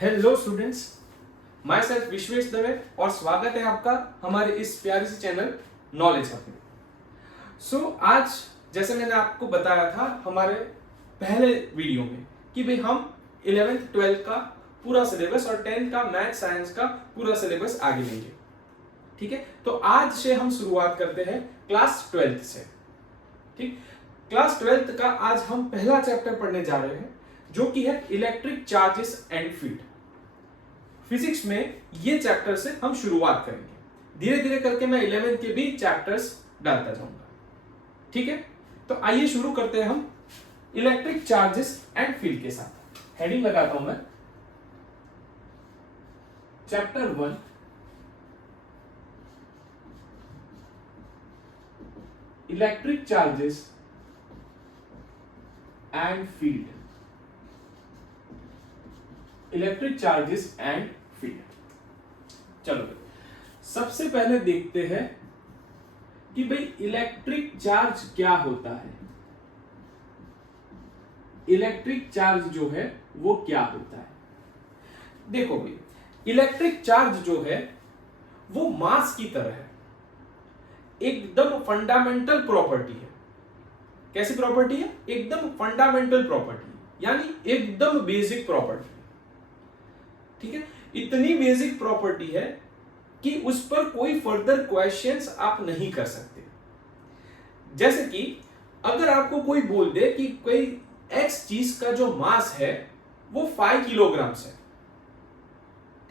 Hello students, my self Vishwesh Dave और स्वागत है आपका हमारे इस प्यारे से चैनल नॉलेज हब में। आज जैसे मैंने आपको बताया था हमारे पहले वीडियो में कि भाई हम 11th 12th का पूरा सिलेबस और 10th का मैथ साइंस का पूरा सिलेबस आगे लेंगे। ठीक है, तो आज से हम शुरुआत करते हैं क्लास 12th से। ठीक, क्लास 12th का आज हम पहला चैप्टर पढ़ने जा रहे हैं जो कि है electric charges and field. Physics में ये चैप्टर से हम शुरुआत करेंगे, धीरे धीरे करके मैं 11th के भी चैप्टर्स डालता जाऊंगा। ठीक है, तो आइए शुरू करते हैं हम इलेक्ट्रिक चार्जेस एंड फील्ड के साथ। हेडिंग लगाता हूं मैं, chapter 1 electric charges and field. Electric charges and field. चलो सबसे पहले देखते हैं कि भाई इलेक्ट्रिक चार्ज क्या होता है। इलेक्ट्रिक चार्ज जो है वो क्या होता है। देखो भाई, इलेक्ट्रिक चार्ज जो है वो मास की तरह है, एकदम फंडामेंटल प्रॉपर्टी है। कैसी प्रॉपर्टी है? एकदम फंडामेंटल प्रॉपर्टी, यानी एकदम बेसिक प्रॉपर्टी। ठीक है, इतनी बेसिक प्रॉपर्टी है कि उस पर कोई फर्दर क्वेश्चंस आप नहीं कर सकते। जैसे कि अगर आपको कोई बोल दे कि कोई एक्स चीज का जो मास है वो 5 किलोग्राम है,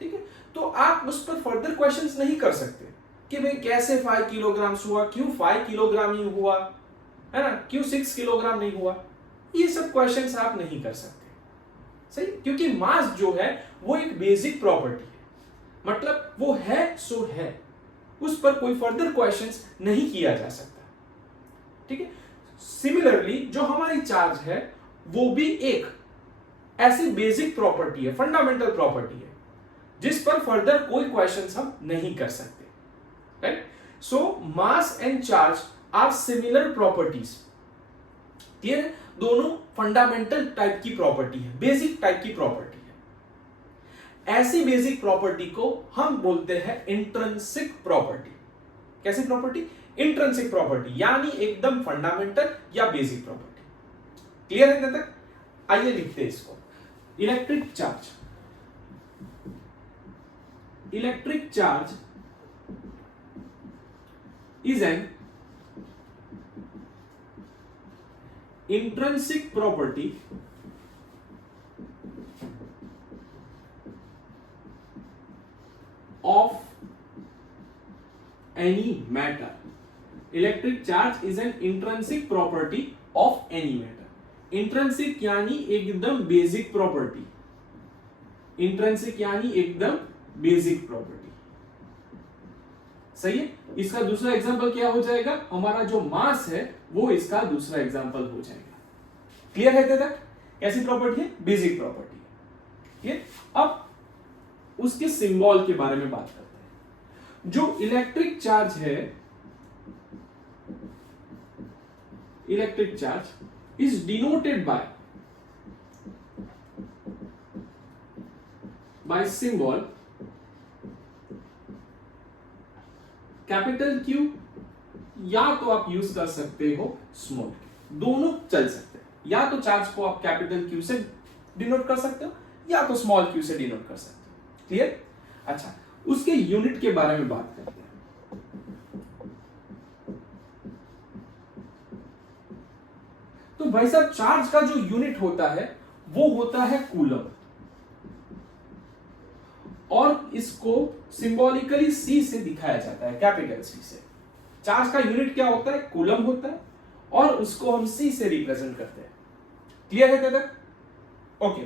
ठीक है, तो आप उस पर फर्दर क्वेश्चंस नहीं कर सकते कि भाई कैसे 5 किलोग्राम हुआ, क्यों 5 किलोग्राम ही हुआ, है ना, क्यों 6 किलोग्राम नहीं हुआ। ये सब क्वेश्चंस आप नहीं कर सकते। सही, क्योंकि मास जो है वो एक बेसिक प्रॉपर्टी है, मतलब वो है सो है, उस पर कोई फर्दर क्वेश्चंस नहीं किया जा सकता। ठीक है, सिमिलरली जो हमारी चार्ज है वो भी एक ऐसी बेसिक प्रॉपर्टी है, फंडामेंटल प्रॉपर्टी है, जिस पर फर्दर कोई क्वेश्चंस हम नहीं कर सकते। Right, so mass and charge are similar properties. Clear? दोनों फंडामेंटल टाइप की प्रॉपर्टी है, बेसिक टाइप की प्रॉपर्टी है। ऐसी बेसिक प्रॉपर्टी को हम बोलते हैं इंट्रिंसिक प्रॉपर्टी। कैसी प्रॉपर्टी? इंट्रिंसिक प्रॉपर्टी, यानी एकदम फंडामेंटल या बेसिक प्रॉपर्टी। क्लियर है तब तक? आइए लिखते हैं इसको। Electric charge, electric charge is an intrinsic property of any matter. Electric charge is an intrinsic property of any matter. Intrinsic यानी एकदम बेसिक प्रॉपर्टी, इंट्रिंसिक यानी एकदम बेसिक प्रॉपर्टी। सही है, इसका दूसरा एग्जांपल क्या हो जाएगा? हमारा जो मास है वो इसका दूसरा एग्जांपल हो जाएगा। क्लियर है तक? कैसी प्रॉपर्टी है? Basic property. क्लियर? अब उसके सिंबल के बारे में बात करते हैं। जो इलेक्ट्रिक चार्ज है, electric charge is denoted by symbol capital Q, या तो आप यूज कर सकते हो स्मॉल q, दोनों चल सकते हैं। या तो चार्ज को आप कैपिटल Q से डिनोट कर सकते हो या तो स्मॉल q से डिनोट कर सकते हो। क्लियर? अच्छा, उसके यूनिट के बारे में बात करते हैं। तो भाई साहब, चार्ज का जो यूनिट होता है वो होता है कूलम, और इसको सिंबॉलिकली C से दिखाया जाता है, कैपिटल C से। चार्ज का यूनिट क्या होता है? कूलम होता है, और उसको हम C से रिप्रेजेंट करते हैं। क्लियर है तक? ओके,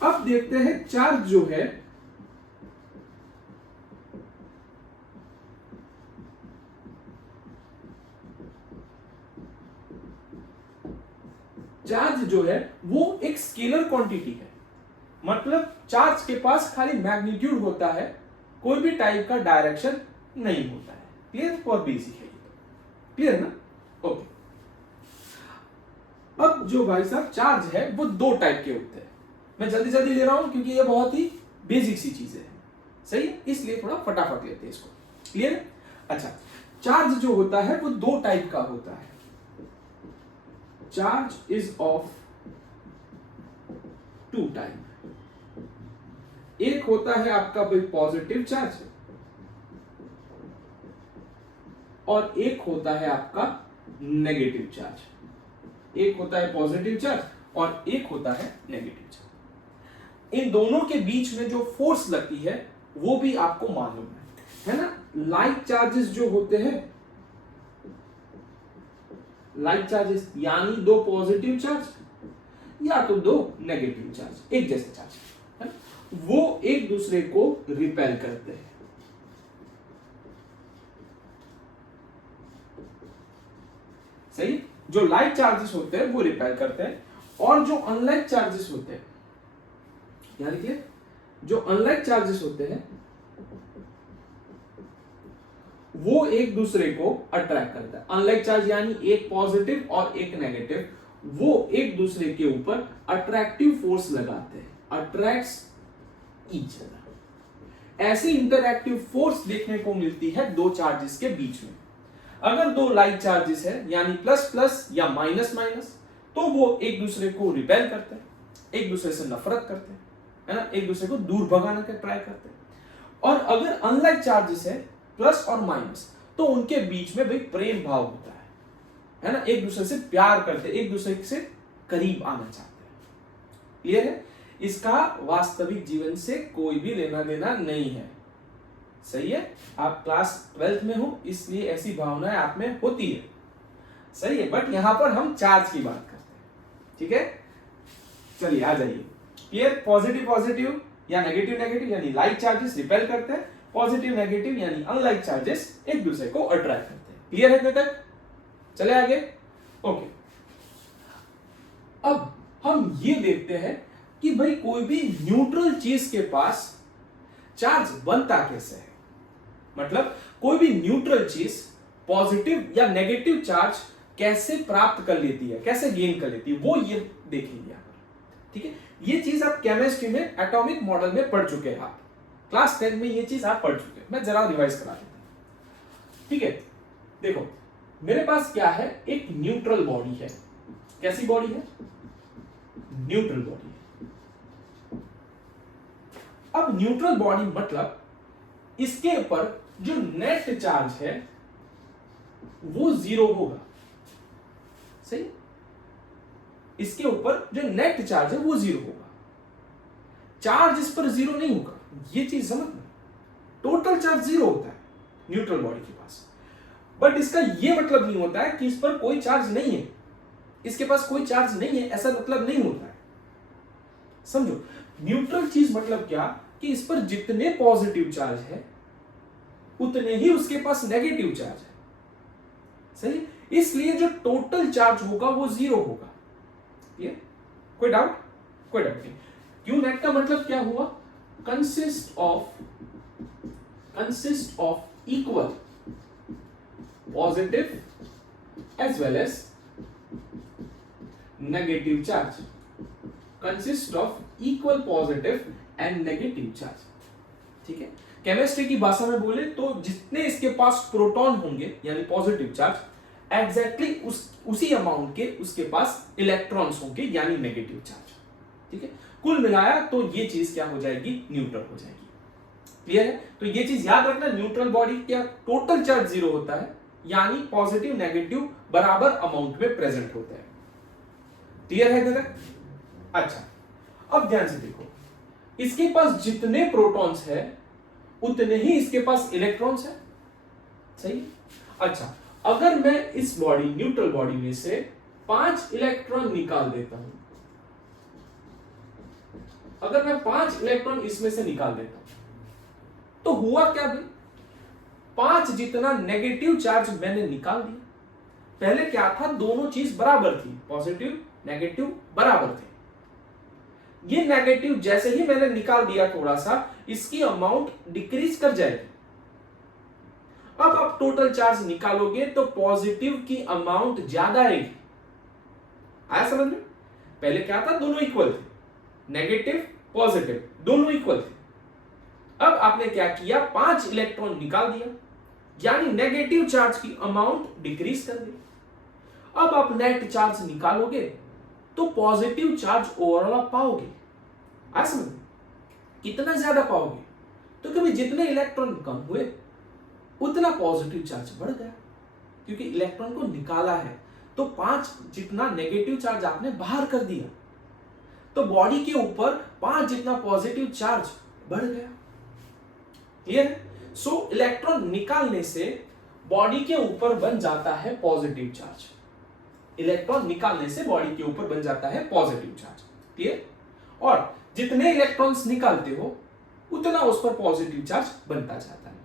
अब देखते हैं चार्ज जो है वो एक स्केलर क्वांटिटी है, मतलब चार्ज के पास खाली मैग्नीट्यूड होता है, कोई भी टाइप का डायरेक्शन नहीं होता है। क्लियर? बहुत बेसिक है ये। क्लियर ना? ओके, अब जो भाई साहब चार्ज है वो दो टाइप के होते हैं। मैं जल्दी जल्दी ले रहा हूं क्योंकि ये बहुत ही बेसिक सी चीजें हैं, सही है, इसलिए थोड़ा फटाफट लेते हैं इसको। क्लियर है? अच्छा, चार्ज जो होता है वो दो टाइप का होता है। Charge is of two type. एक होता है आपका पॉजिटिव चार्ज और एक होता है आपका नेगेटिव चार्ज। एक होता है पॉजिटिव चार्ज और एक होता है नेगेटिव चार्ज। इन दोनों के बीच में जो फोर्स लगती है वो भी आपको मालूम है ना। लाइक चार्जेस जो होते हैं, लाइक चार्जेस यानी दो पॉजिटिव चार्ज या तो दो नेगेटिव चार्ज, एक जैसे चार्ज है ना, वो एक दूसरे को रिपेल करते हैं। सही, जो लाइक चार्जेस होते हैं वो रिपेल करते हैं और जो अनलाइक चार्जेस होते हैं, यहां लिखिए, जो अनलाइक चार्जेस होते हैं वो एक दूसरे को अट्रैक्ट करता है। अनलाइक चार्ज यानी एक पॉजिटिव और एक नेगेटिव, वो एक दूसरे के ऊपर अट्रैक्टिव फोर्स लगाते हैं, अट्रैक्ट्स ईच अदर। ऐसी इंटरएक्टिव फोर्स देखने को मिलती है दो चार्जेस के बीच में। अगर दो लाइक चार्जेस है यानी प्लस प्लस या माइनस माइनस, तो वो एक दूसरे को रिपेल करते हैं, एक दूसरे से नफरत करते हैं, है ना, एक दूसरे को दूर भगाने का ट्राई करते हैं। और अगर अनलाइक चार्जेस है प्लस और माइनस, तो उनके बीच में भाई प्रेम भाव होता है ना, एक दूसरे से प्यार करते हैं, एक दूसरे से करीब आना चाहते हैं। क्लियर है? इसका वास्तविक जीवन से कोई भी लेना देना नहीं है। सही है? आप क्लास 12th में हो इसलिए ऐसी भावनाएं आप में होती है, सही है, बट यहां पर हम चार्ज की बात करते हैं। ठीक है, चलिए आ जाइए। क्लियर? पॉजिटिव पॉजिटिव या नेगेटिव नेगेटिव यानी लाइक चार्जेस रिपेल करते हैं, पॉजिटिव नेगेटिव यानी अनलाइक चार्जेस एक दूसरे को अट्रैक्ट करते हैं। क्लियर है तक? चले आगे। ओके, अब हम ये देखते हैं कि भाई कोई भी न्यूट्रल चीज के पास चार्ज बनता कैसे है। मतलब कोई भी न्यूट्रल चीज पॉजिटिव या नेगेटिव चार्ज कैसे प्राप्त कर लेती है, कैसे गेन कर लेती है, वो ये देखेंगे यहां पर। ठीक है, ये चीज आप केमिस्ट्री में एटॉमिक मॉडल में पढ़ चुके हैं, आप क्लास 10 में ये चीज आप पढ़ चुके हैं। मैं जरा रिवाइज करा देता हूं। ठीक है, देखो मेरे पास क्या है, एक न्यूट्रल बॉडी है। कैसी बॉडी है? न्यूट्रल बॉडी है। अब न्यूट्रल बॉडी मतलब इसके ऊपर जो नेट चार्ज है वो जीरो होगा। सही, इसके ऊपर जो नेट चार्ज है वो जीरो होगा, चार्ज इस पर जीरो नहीं होगा। ये चीज समझना, टोटल चार्ज जीरो होता है न्यूट्रल बॉडी के पास, बट इसका ये मतलब नहीं होता है कि इस पर कोई चार्ज नहीं है, इसके पास कोई चार्ज नहीं है, ऐसा मतलब नहीं होता है। समझो, न्यूट्रल चीज मतलब क्या कि इस पर जितने पॉजिटिव चार्ज है उतने ही उसके पास नेगेटिव चार्ज है। सही, इसलिए जो टोटल चार्ज होगा वो जीरो होगा। ये कोई डाउट? कोई डाउट नहीं। क्यू नेट का मतलब क्या हुआ? Consist of equal positive as well as negative charge. Consist of equal positive and negative charge. ठीक है, केमिस्ट्री की भाषा में बोले तो जितने इसके पास प्रोटॉन होंगे यानी पॉजिटिव चार्ज, एग्जैक्टली उसी अमाउंट के उसके पास इलेक्ट्रॉन्स होंगे यानी नेगेटिव चार्ज। ठीक है, कुल मिलाया तो ये चीज क्या हो जाएगी? न्यूट्रल हो जाएगी। क्लियर है? तो ये चीज याद रखना, न्यूट्रल बॉडी क्या टोटल चार्ज जीरो होता है यानी पॉजिटिव नेगेटिव बराबर अमाउंट में प्रेजेंट होता है। क्लियर है दादा? अच्छा, अब ध्यान से देखो, इसके पास जितने प्रोटॉन्स है उतने ही इसके पास इलेक्ट्रॉन्स है। सही? अच्छा, अगर मैं इस बॉडी न्यूट्रल बॉडी में से 5 इलेक्ट्रॉन निकाल देता हूं, अगर मैं 5 इलेक्ट्रॉन इसमें से निकाल देता हूं तो हुआ क्या भाई? 5 जितना नेगेटिव चार्ज मैंने निकाल दिया। पहले क्या था? दोनों चीज बराबर थी, पॉजिटिव नेगेटिव बराबर थे। ये नेगेटिव जैसे ही मैंने निकाल दिया थोड़ा सा, इसकी अमाउंट डिक्रीज कर जाएगी। अब आप टोटल चार्ज निकालोगे तो पॉजिटिव की अमाउंट ज्यादा आएगी। आया समझ में? पहले क्या था? दोनों इक्वल थे, नेगेटिव पॉजिटिव दोनों इक्वल थे। अब आपने क्या किया, 5 इलेक्ट्रॉन निकाल दिया, यानी नेगेटिव चार्ज की अमाउंट डिक्रीज कर दी। अब आप नेट चार्ज निकालोगे तो पॉजिटिव चार्ज ओवरऑल आप पाओगे। समझ कितना ज्यादा पाओगे, तो कभी जितने इलेक्ट्रॉन कम हुए उतना पॉजिटिव चार्ज बढ़ गया, क्योंकि इलेक्ट्रॉन को निकाला है तो 5 जितना नेगेटिव चार्ज आपने बाहर कर दिया, तो बॉडी के ऊपर 5 जितना पॉजिटिव चार्ज बढ़ गया। क्लियर है? सो इलेक्ट्रॉन निकालने से बॉडी के ऊपर बन जाता है पॉजिटिव चार्ज। इलेक्ट्रॉन निकालने से बॉडी के ऊपर बन जाता है पॉजिटिव चार्ज। क्लियर? और जितने इलेक्ट्रॉन्स निकालते हो उतना उस पर पॉजिटिव चार्ज बनता जाता है।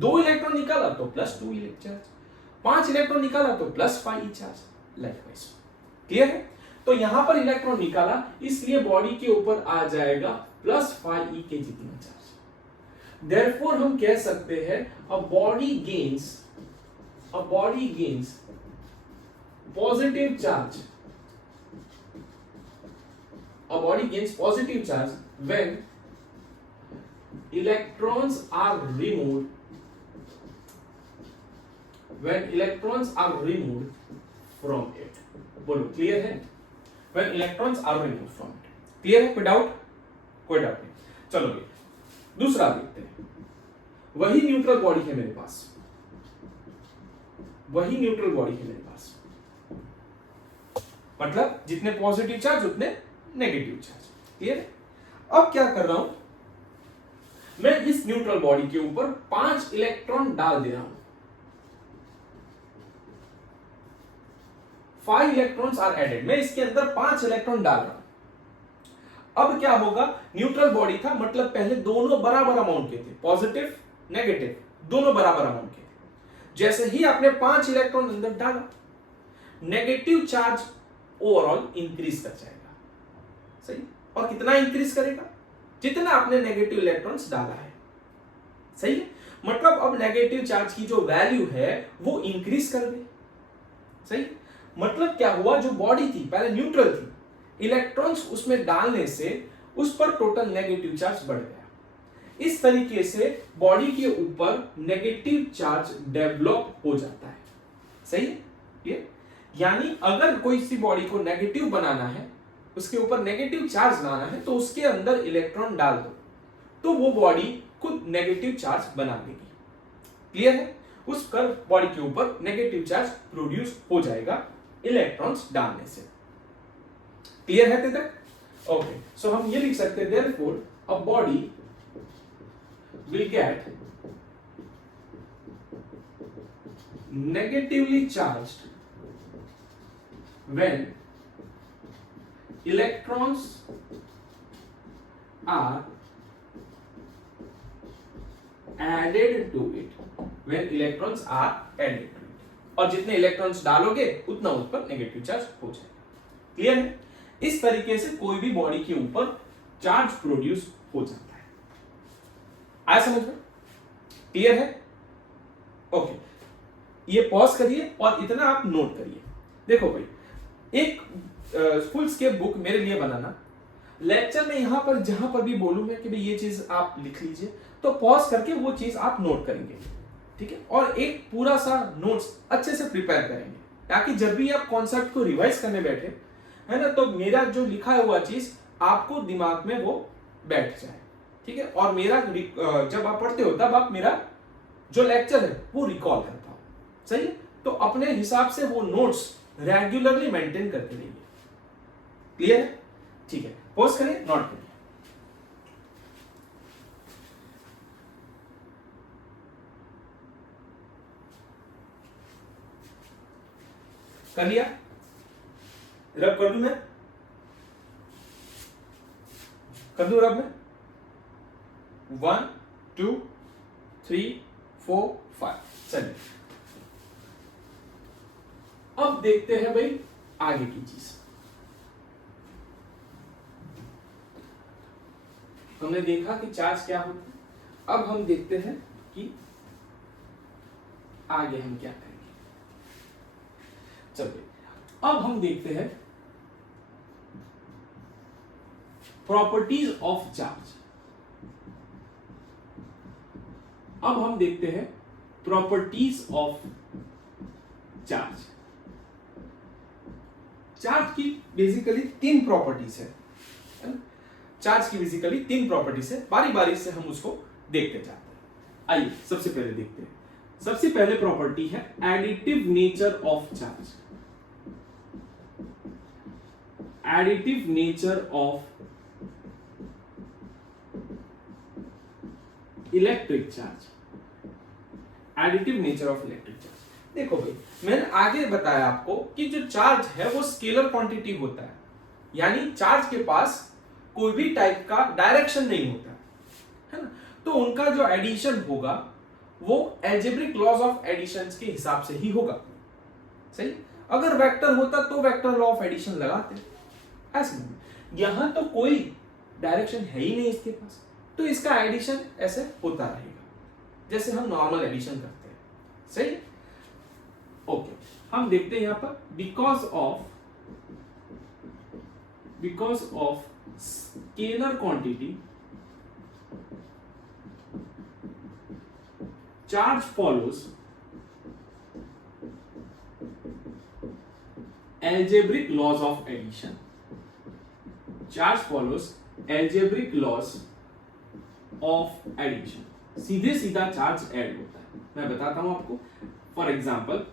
2 इलेक्ट्रॉन निकाला तो +2 इलेक्ट्रॉन चार्ज, 5 इलेक्ट्रॉन निकाला तो +5 चार्ज, लाइकवाइज। क्लियर है? तो यहां पर इलेक्ट्रॉन निकाला इसलिए बॉडी के ऊपर आ जाएगा +5 के जितना चार्ज। देयरफॉर हम कह सकते हैं a body gains positive charge, a body gains positive charge when electrons are removed from it। बोलो क्लियर है? when electrons are removed from it। Clear है? कोई डाउट नहीं। चलो दूसरा देखते हैं। वही न्यूट्रल बॉडी है मेरे पास, मतलब जितने पॉजिटिव चार्ज उतने नेगेटिव चार्ज। क्लियर? अब क्या कर रहा हूं, मैं इस न्यूट्रल बॉडी के ऊपर 5 इलेक्ट्रॉन डाल दे रहा हूं। 5 इलेक्ट्रॉन्स आर एडेड, मैं इसके अंदर 5 इलेक्ट्रॉन डाल रहा हूं। अब क्या होगा, न्यूट्रल बॉडी था मतलब पहले दोनों बराबर अमाउंट के थे, पॉजिटिव नेगेटिव दोनों बराबर अमाउंट के थे। जैसे ही आपने 5 इलेक्ट्रॉन अंदर डाला, नेगेटिव चार्ज ओवरऑल इंक्रीज कर जाएगा। सही? और कितना इंक्रीज करेगा, जितना आपने नेगेटिव इलेक्ट्रॉन्स डाला है। सही है? मतलब अब नेगेटिव चार्ज की जो वैल्यू है वो इंक्रीज कर दे। सही? मतलब क्या हुआ, जो बॉडी थी पहले न्यूट्रल थी, इलेक्ट्रॉन्स उसमें डालने से उस पर टोटल नेगेटिव चार्ज बढ़ गया। इस तरीके से बॉडी के ऊपर नेगेटिव चार्ज डेवलप हो जाता है। सही है? ये यानी अगर कोई सी बॉडी को नेगेटिव बनाना है, उसके ऊपर नेगेटिव चार्ज लाना है, तो उसके अंदर इलेक्ट्रॉन डाल दो तो वो बॉडी खुद नेगेटिव चार्ज बना देगी। क्लियर है? उस पर बॉडी के ऊपर नेगेटिव चार्ज प्रोड्यूस हो जाएगा इलेक्ट्रॉन्स डालने से। क्लियर है तक? ओके, सो हम ये लिख सकते हैं therefore a body will get negatively charged when electrons are added to it, और जितने इलेक्ट्रॉन्स डालोगे उतना उस पर नेगेटिव चार्ज हो जाएगा। क्लियर है? इस तरीके से कोई भी बॉडी के ऊपर चार्ज प्रोड्यूस हो जाता है। आया समझ में? क्लियर है? ओके, ये पॉज करिए और इतना आप नोट करिए। देखो भाई, एक फुल स्केप बुक मेरे लिए बनाना, लेक्चर में यहां पर जहां पर भी बोलूंगा कि भाई ये चीज आप लिख लीजिए, तो पॉज करके वो चीज आप नोट करेंगे। ठीक है? और एक पूरा सा नोट्स अच्छे से प्रिपेयर करेंगे, ताकि जब भी आप कॉन्सेप्ट को रिवाइज करने बैठे, है ना, तो मेरा जो लिखा हुआ चीज आपको दिमाग में वो बैठ जाए। ठीक है? और मेरा जब आप पढ़ते हो तब आप मेरा जो लेक्चर है वो रिकॉल कर पाओ। सही है? तो अपने हिसाब से वो नोट्स रेगुलरली मेंटेन करते रहिए। क्लियर है? ठीक है, पॉज करें, नोट करिए। कर लिया? रब कर दूं मैं? कर दूं रब में? 1 2 3 4 5। चलिए अब देखते हैं भाई आगे की चीज। हमने देखा कि चार्ज क्या होता है, अब हम देखते हैं कि आगे हम क्या करेंगे। चलिए अब हम देखते हैं प्रॉपर्टीज ऑफ चार्ज। अब हम देखते हैं प्रॉपर्टीज ऑफ चार्ज। चार्ज की बेसिकली तीन प्रॉपर्टीज है ना? चार्ज की बेसिकली तीन प्रॉपर्टीज है, बारी बारी से हम उसको देखते जाते हैं। आइए सबसे पहले देखते हैं। सबसे पहले प्रॉपर्टी है additive nature of charge. Additive nature of electric charge. Additive nature of electric charge. देखो भाई, मैंने आगे बताया आपको कि जो चार्ज है वो स्केलर क्वांटिटी होता है, यानी चार्ज के पास कोई भी टाइप का डायरेक्शन नहीं होता है ना। तो उनका जो एडिशन होगा वो अलजेब्रिक लॉज ऑफ एडिशन के हिसाब से ही होगा। सही, अगर वेक्टर होता तो वेक्टर लॉ ऑफ एडिशन लगाते, ऐसे नहीं। यहां तो कोई डायरेक्शन है ही नहीं इसके पास, तो इसका एडिशन ऐसे होता रहेगा जैसे हम नॉर्मल एडिशन करते हैं। सही, ओके। हम देखते हैं यहां पर because of scalar quantity charge follows algebraic laws of addition। Charge follows algebraic laws of addition। सीधे सीधा चार्ज ऐड होता है। मैं बताता हूं आपको। फॉर एग्जाम्पल,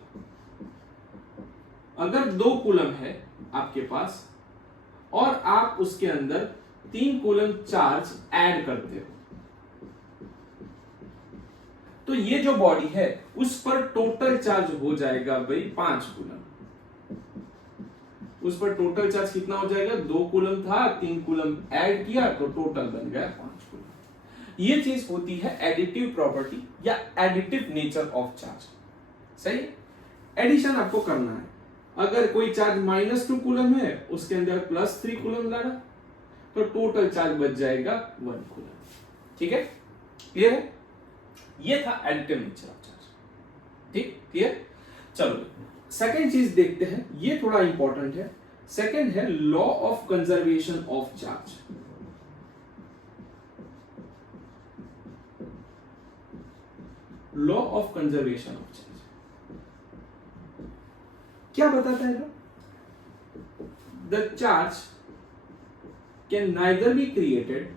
अगर 2 कूलम है आपके पास और आप उसके अंदर 3 कूलम चार्ज ऐड करते हो, तो ये जो बॉडी है उस पर टोटल चार्ज हो जाएगा भाई 5 कूलम। उस पर टोटल चार्ज कितना हो जाएगा? 2 कूलम था, 3 कूलम ऐड किया तो टोटल बन गया 5 कूलम। ये चीज होती है एडिटिव प्रॉपर्टी या एडिटिव नेचर ऑफ चार्ज। सही, एडिशन आपको करना है। अगर कोई चार्ज -2 कूलम है, उसके अंदर +3 कूलम लगा तो टोटल चार्ज बच जाएगा 1 कूलम। ठीक है, क्लियर है? ये था एडिटिव नेचर ऑफ चार्ज। ठीक, क्लियर? चलो सेकेंड चीज देखते हैं, ये थोड़ा इंपॉर्टेंट है। सेकेंड है law of conservation of charge. Law of conservation of charge क्या बताता है? The charge can neither be created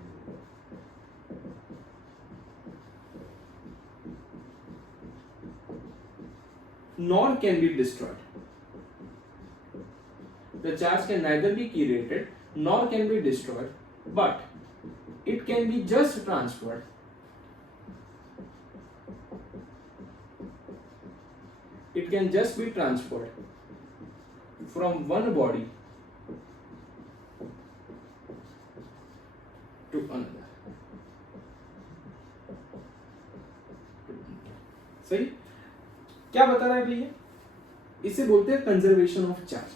nor can be destroyed। The charge can neither be created nor can be destroyed, but it can be just transferred। It can just be transferred from one body to another। सही, क्या बता रहा है भैया? इसे बोलते हैं conservation of charge.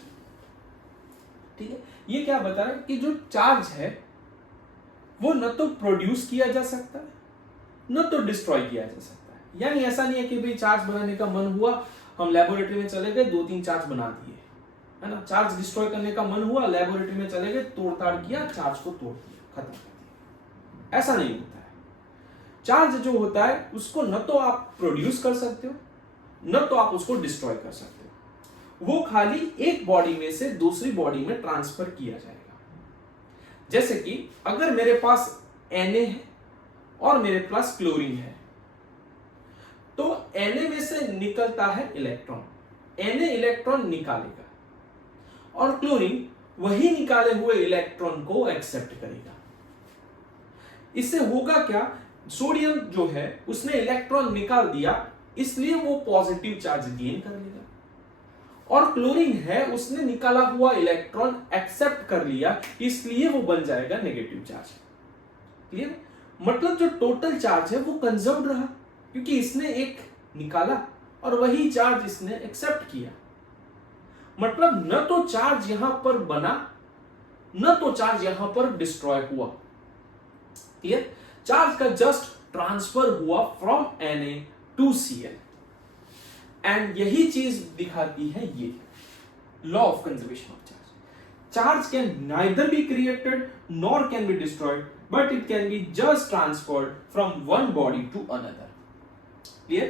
ठीक है, ये क्या बता रहा है कि जो चार्ज है वो न तो प्रोड्यूस किया जा सकता है न तो डिस्ट्रॉय किया जा सकता है। यानी ऐसा नहीं है कि भाई चार्ज बनाने का मन हुआ, हम लेबोरेटरी में चले गए, 2-3 चार्ज बना दिए, है ना। चार्ज डिस्ट्रॉय करने का मन हुआ, लेबोरेटरी में चले गए, तोड़ताड़ किया, चार्ज को तोड़ दिया, खत्म कर दिया। ऐसा नहीं होता है। चार्ज जो होता है उसको न तो आप प्रोड्यूस कर सकते हो न तो आप उसको डिस्ट्रॉय कर सकते हो। वो खाली एक बॉडी में से दूसरी बॉडी में ट्रांसफर किया जाएगा। जैसे कि अगर मेरे पास Na है और मेरे पास क्लोरीन है, तो Na में से निकलता है इलेक्ट्रॉन, Na इलेक्ट्रॉन निकालेगा और क्लोरीन वही निकाले हुए इलेक्ट्रॉन को एक्सेप्ट करेगा। इससे होगा क्या? सोडियम जो है उसने इलेक्ट्रॉन निकाल दिया, इसलिए वो पॉजिटिव चार्ज गेन कर लेगा, और क्लोरीन है उसने निकाला हुआ इलेक्ट्रॉन एक्सेप्ट कर लिया, इसलिए वो बन जाएगा नेगेटिव चार्ज। क्लियर? मतलब जो टोटल चार्ज है वो कंजर्व्ड रहा, क्योंकि इसने एक निकाला और वही चार्ज इसने एक्सेप्ट किया। मतलब न तो चार्ज यहां पर बना न तो चार्ज यहां पर डिस्ट्रॉय हुआ। क्लियर? चार्ज का जस्ट ट्रांसफर हुआ from Na to Cl, and यही चीज दिखाती है ये law of conservation of charge. charge can neither be created nor can be destroyed, but it can be just transferred from one body to another. Clear?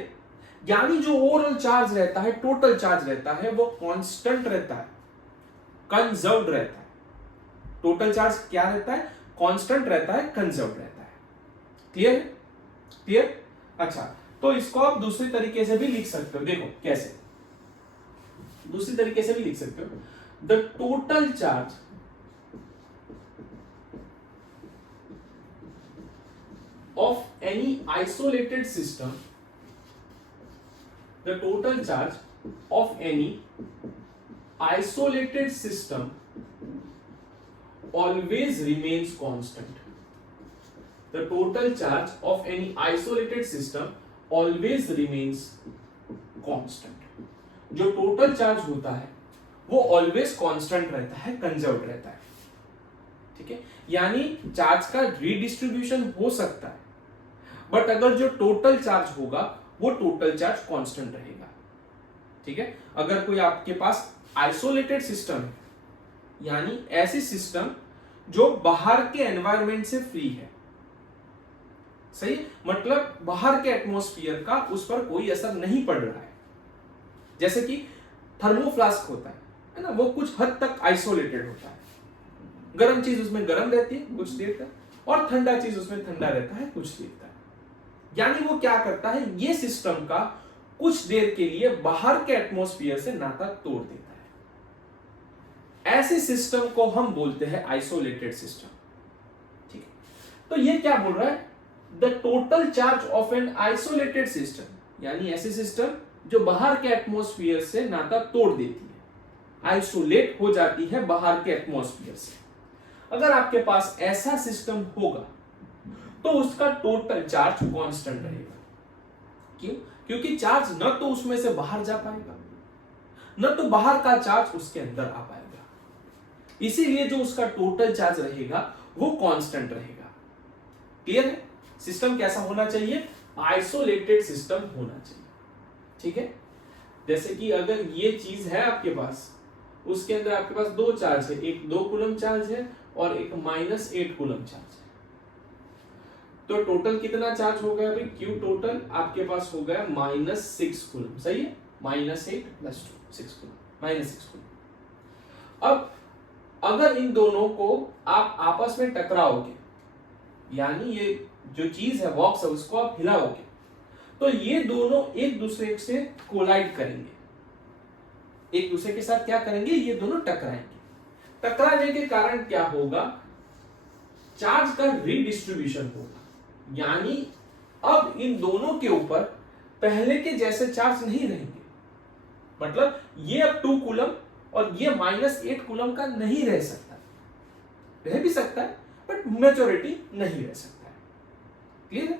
यानी जो overall charge रहता है, total charge रहता है, वो कांस्टेंट रहता है, conserved रहता है। टोटल चार्ज क्या रहता है? कांस्टेंट रहता है, कंजर्व्ड रहता है। क्लियर? क्लियर? अच्छा, तो इसको आप दूसरी तरीके से भी लिख सकते हो। देखो कैसे, दूसरी तरीके से भी लिख सकते हो। The total charge of any isolated system, the total charge of any isolated system always remains constant. The total charge of any isolated system always remains constant. जो टोटल चार्ज होता है वो ऑलवेज कांस्टेंट रहता है, conserved रहता है। ठीक है, यानी चार्ज का रीडिस्ट्रीब्यूशन हो सकता है, बट अगर जो टोटल चार्ज होगा वो टोटल चार्ज कांस्टेंट रहेगा। ठीक है, अगर कोई आपके पास आइसोलेटेड सिस्टम है, यानी ऐसी सिस्टम जो बाहर के एनवायरनमेंट से फ्री है, सही, मतलब बाहर के एटमॉस्फेयर का उस पर कोई असर नहीं पड़ रहा है। जैसे कि थर्मोफ्लास्क होता है ना, वो कुछ हद तक आइसोलेटेड होता है। गर्म चीज उसमें गर्म रहती है कुछ देर तक, और ठंडा चीज उसमें ठंडा रहता है कुछ देर तक। यानी वो क्या करता है, ये सिस्टम का कुछ देर के लिए बाहर के एटमॉस्फेयर से नाता तोड़ देता है। ऐसे सिस्टम को हम बोलते हैं आइसोलेटेड सिस्टम। ठीक है, तो ये क्या बोल रहा है, the total charge of an isolated system, यानी ऐसे सिस्टम जो बाहर के एटमॉस्फेयर से नाता तोड़ देती है, आइसोलेट हो जाती है बाहर के एटमॉस्फेयर से। अगर आपके पास ऐसा सिस्टम होगा तो उसका टोटल चार्ज कांस्टेंट रहेगा। क्यों? क्योंकि चार्ज न तो उसमें से बाहर जा पाएगा, न तो बाहर का चार्ज उसके अंदर आ पाएगा। इसीलिए जो उसका टोटल चार्ज रहेगा वो कांस्टेंट रहेगा। क्लियर है? सिस्टम कैसा होना चाहिए? आइसोलेटेड सिस्टम होना चाहिए। ठीक है, जैसे कि अगर ये चीज है आपके पास, उसके अंदर आपके पास दो चार्ज है, एक 2 कूलम चार्ज है और एक -8 कूलम चार्ज है, तो टोटल कितना चार्ज हो गया भाई? Q टोटल आपके पास हो गया -6 कूलम। सही है, -8 + 2 6 कूलम, -6 कूलम। अब अगर इन दोनों को आप आपस में टकराओगे, यानी ये जो चीज है, बॉक्स है, उसको आप हिलाओगे, तो ये दोनों एक दूसरे से कोलाइड करेंगे, एक दूसरे के साथ क्या करेंगे, ये दोनों टकराएंगे। टकराने के कारण क्या होगा, चार्ज का रीडिस्ट्रीब्यूशन होगा, यानी अब इन दोनों के ऊपर पहले के जैसे चार्ज नहीं रहेंगे। मतलब ये अब 2 कूलम और ये -8 कूलम का नहीं रह सकता, रह भी सकता है बट मेजॉरिटी नहीं रह सकता है। क्लियर है?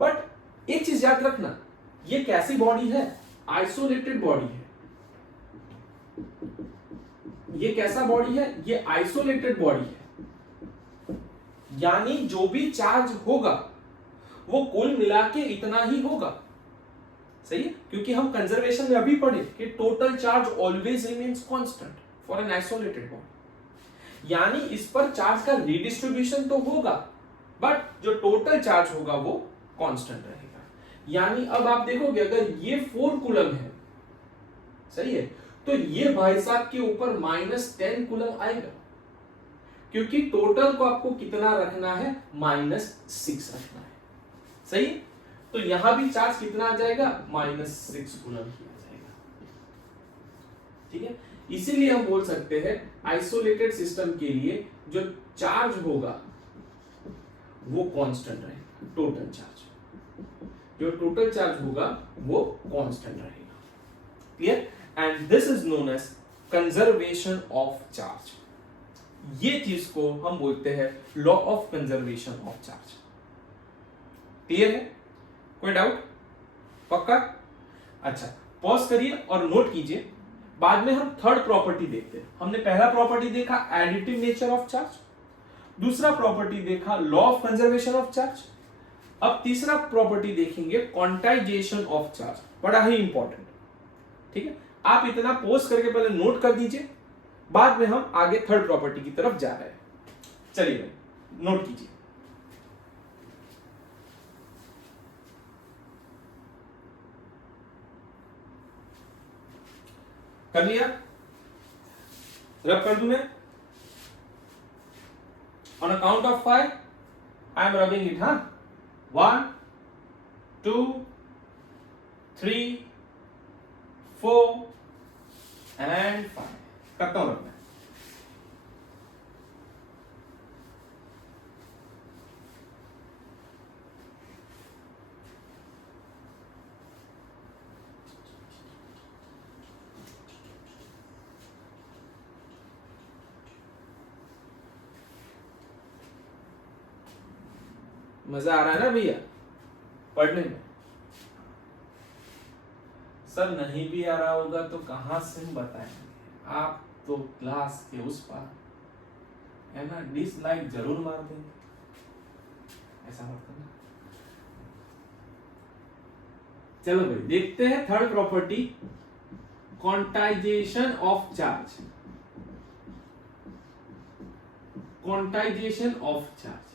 बट एक चीज याद रखना, ये कैसी बॉडी है? आइसोलेटेड बॉडी है। ये कैसा बॉडी है? ये आइसोलेटेड बॉडी है, यानी जो भी चार्ज होगा वो कुल मिला के इतना ही होगा। सही है, क्योंकि हम कंजर्वेशन में अभी पढ़े कि total charge always remains constant for an isolated body, यानी इस पर चार्ज का रीडिस्ट्रीब्यूशन तो होगा बट जो टोटल चार्ज होगा वो कांस्टेंट रहेगा। यानी अब आप देखोगे अगर ये 4 कूलम है, सही है, तो ये भाई साहब के ऊपर -10 कूलम आएगा, क्योंकि टोटल को आपको कितना रखना है? -6 रखना है। सही, तो यहां भी चार्ज कितना आ जाएगा? -6 कूलम ही आ जाएगा। ठीक है, इसीलिए हम बोल सकते हैं आइसोलेटेड सिस्टम के लिए जो चार्ज होगा वो कांस्टेंट रहेगा, टोटल चार्ज, जो टोटल चार्ज होगा वो कांस्टेंट रहेगा। Clear? And this is known as conservation of charge. ये चीज को हम बोलते हैं law of conservation of charge. Clear है? कोई डाउट? पक्का? अच्छा, पॉज करिए और नोट कीजिए, बाद में हम थर्ड प्रॉपर्टी देखते हैं। हमने पहला प्रॉपर्टी देखा एडिटिव नेचर ऑफ चार्ज, दूसरा प्रॉपर्टी देखा law of conservation of charge, अब तीसरा प्रॉपर्टी देखेंगे क्वांटाइजेशन ऑफ चार्ज। बड़ा ही इंपॉर्टेंट। ठीक है, आप इतना पॉज करके पहले नोट कर दीजिए, बाद में हम आगे थर्ड प्रॉपर्टी की तरफ जा रहे हैं। चलिए भाई नोट कीजिए। कर लिया? रब कर दूं मैं? On a count of 5 I am rubbing it. हाँ, 1 2 3 4 एंड 5। करता हूं मैं। मजा आ रहा है ना भैया पढ़ने में? सर नहीं भी आ रहा होगा तो कहां से हम बताएंगे? आप तो क्लास के उस पार है ना, डिसलाइक जरूर मार देंगे। ऐसा मत करना। चलो भाई देखते हैं third property, quantization of charge. Quantization of charge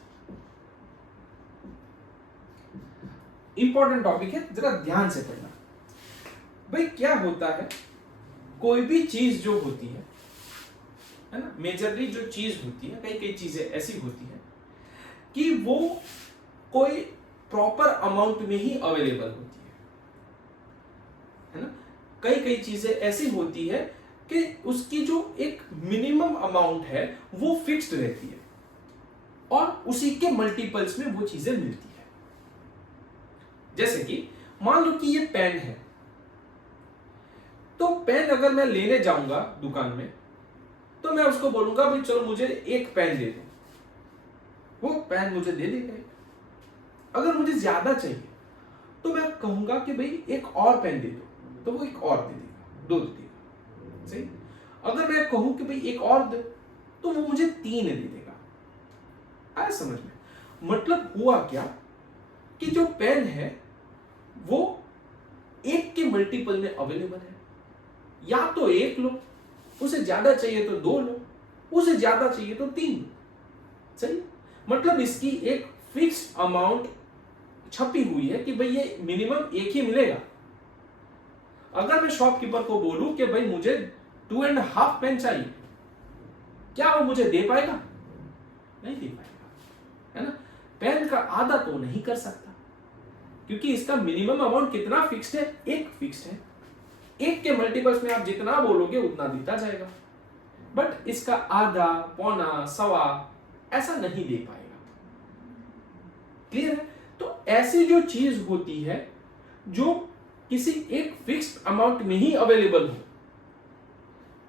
important topic है, जरा ध्यान से पढ़ना। भाई क्या होता है, कोई भी चीज जो होती है ना, मेजरली जो चीज होती है, कई कई चीजें ऐसी होती है कि वो कोई प्रॉपर अमाउंट में ही अवेलेबल होती है ना। कई कई चीजें ऐसी होती है कि उसकी जो एक मिनिमम अमाउंट है वो फिक्स्ड रहती है और उसी के मल्टीपल्स में वो चीजें मिलती है। जैसे कि मान लो कि ये पेन है, तो पेन अगर मैं लेने जाऊंगा दुकान में तो मैं उसको बोलूंगा भाई चलो मुझे एक पेन दे दो, वो पेन मुझे दे देगा। अगर मुझे ज्यादा चाहिए तो मैं कहूंगा कि भाई एक और पेन दे दो, तो वो एक और दे देगा, दो दे देगा। सही? अगर मैं कहूं कि भाई एक और दे, तो वो मुझे 3 दे देगा। आया समझ में? मतलब हुआ क्या कि जो पेन है वो एक के मल्टीपल में अवेलेबल है। या तो एक लो, उसे ज्यादा चाहिए तो 2 लो, उसे ज्यादा चाहिए तो 3 लो। सही? मतलब इसकी एक फिक्स्ड अमाउंट छपी हुई है कि भाई ये मिनिमम एक ही मिलेगा। अगर मैं शॉपकीपर को बोलूं कि भाई मुझे 2.5 पेन चाहिए, क्या वो मुझे दे पाएगा? नहीं दे पाएगा, है ना। पेन का आधा तो नहीं कर सकता, क्योंकि इसका मिनिमम अमाउंट कितना फिक्स्ड है? एक फिक्स्ड है। एक के मल्टीपल्स में आप जितना बोलोगे उतना देता जाएगा, बट इसका आधा, पौना, सवा ऐसा नहीं दे पाएगा। क्लियर है? तो ऐसी जो चीज होती है जो किसी एक फिक्स्ड अमाउंट में ही अवेलेबल हो,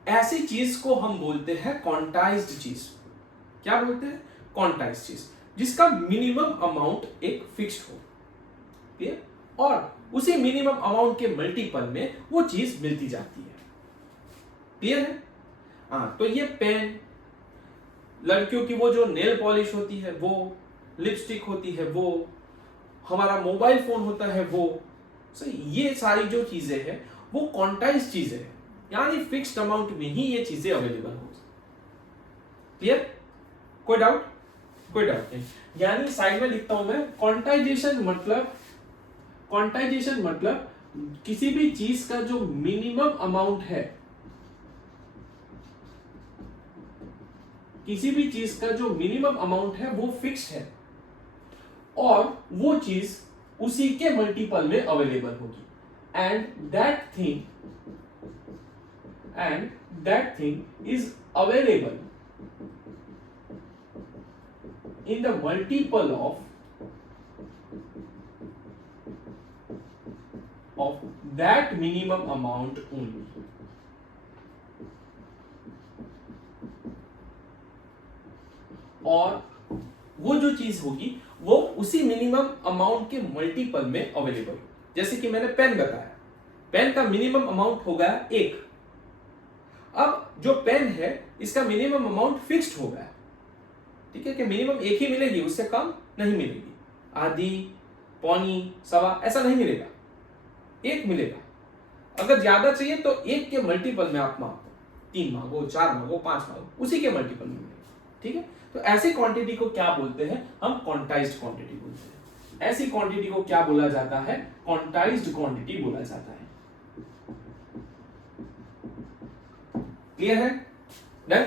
ऐसी चीज को हम बोलते हैं क्वांटाइज्ड चीज। क्या बोलते हैं? क्वांटाइज्ड चीज, जिसका मिनिमम अमाउंट एक फिक्स्ड हो। क्लियर? और उसी मिनिमम अमाउंट के मल्टीपल में वो चीज मिलती जाती है। क्लियर है? हाँ, तो ये पेन, लड़कियों की वो जो नेल पॉलिश होती है वो, लिपस्टिक होती है वो, हमारा मोबाइल फोन होता है वो, सही, ये सारी जो चीजें हैं वो क्वांटाइज्ड चीजें हैं, यानी फिक्स्ड अमाउंट में ही ये चीजें अवेलेबल हो। क्लियर? कोई डाउट? कोई डाउट नहीं। यानी साइड में लिखता हूं मैं, क्वांटाइजेशन मतलब किसी भी चीज का जो मिनिमम अमाउंट है, किसी भी चीज का जो मिनिमम अमाउंट है वो फिक्स्ड है और वो चीज उसी के मल्टीपल में अवेलेबल होगी। And that thing is available in the multiple of that minimum amount only. और वो जो चीज होगी वो उसी मिनिमम अमाउंट के मल्टीपल में अवेलेबल हो। जैसे कि मैंने पेन बताया, पेन का मिनिमम अमाउंट हो गया 1। अब जो पेन है इसका मिनिमम अमाउंट फिक्स्ड हो गया, ठीक है, कि मिनिमम एक ही मिलेगी, उससे कम नहीं मिलेगी, आधी, पौनी, सवा ऐसा नहीं मिलेगा, एक मिलेगा। अगर ज्यादा चाहिए तो एक के मल्टीपल में आप मापो। 3 मांगो, 4 मांगो, 5 मांगो, उसी के मल्टीपल में मिलेगा। ठीक है, तो ऐसी क्वांटिटी को क्या बोलते हैं? हम क्वांटाइज्ड क्वांटिटी बोलते हैं। ऐसी क्वांटिटी को क्या बोला जाता है? क्वांटाइज्ड क्वांटिटी बोला जाता है। क्लियर है? डन।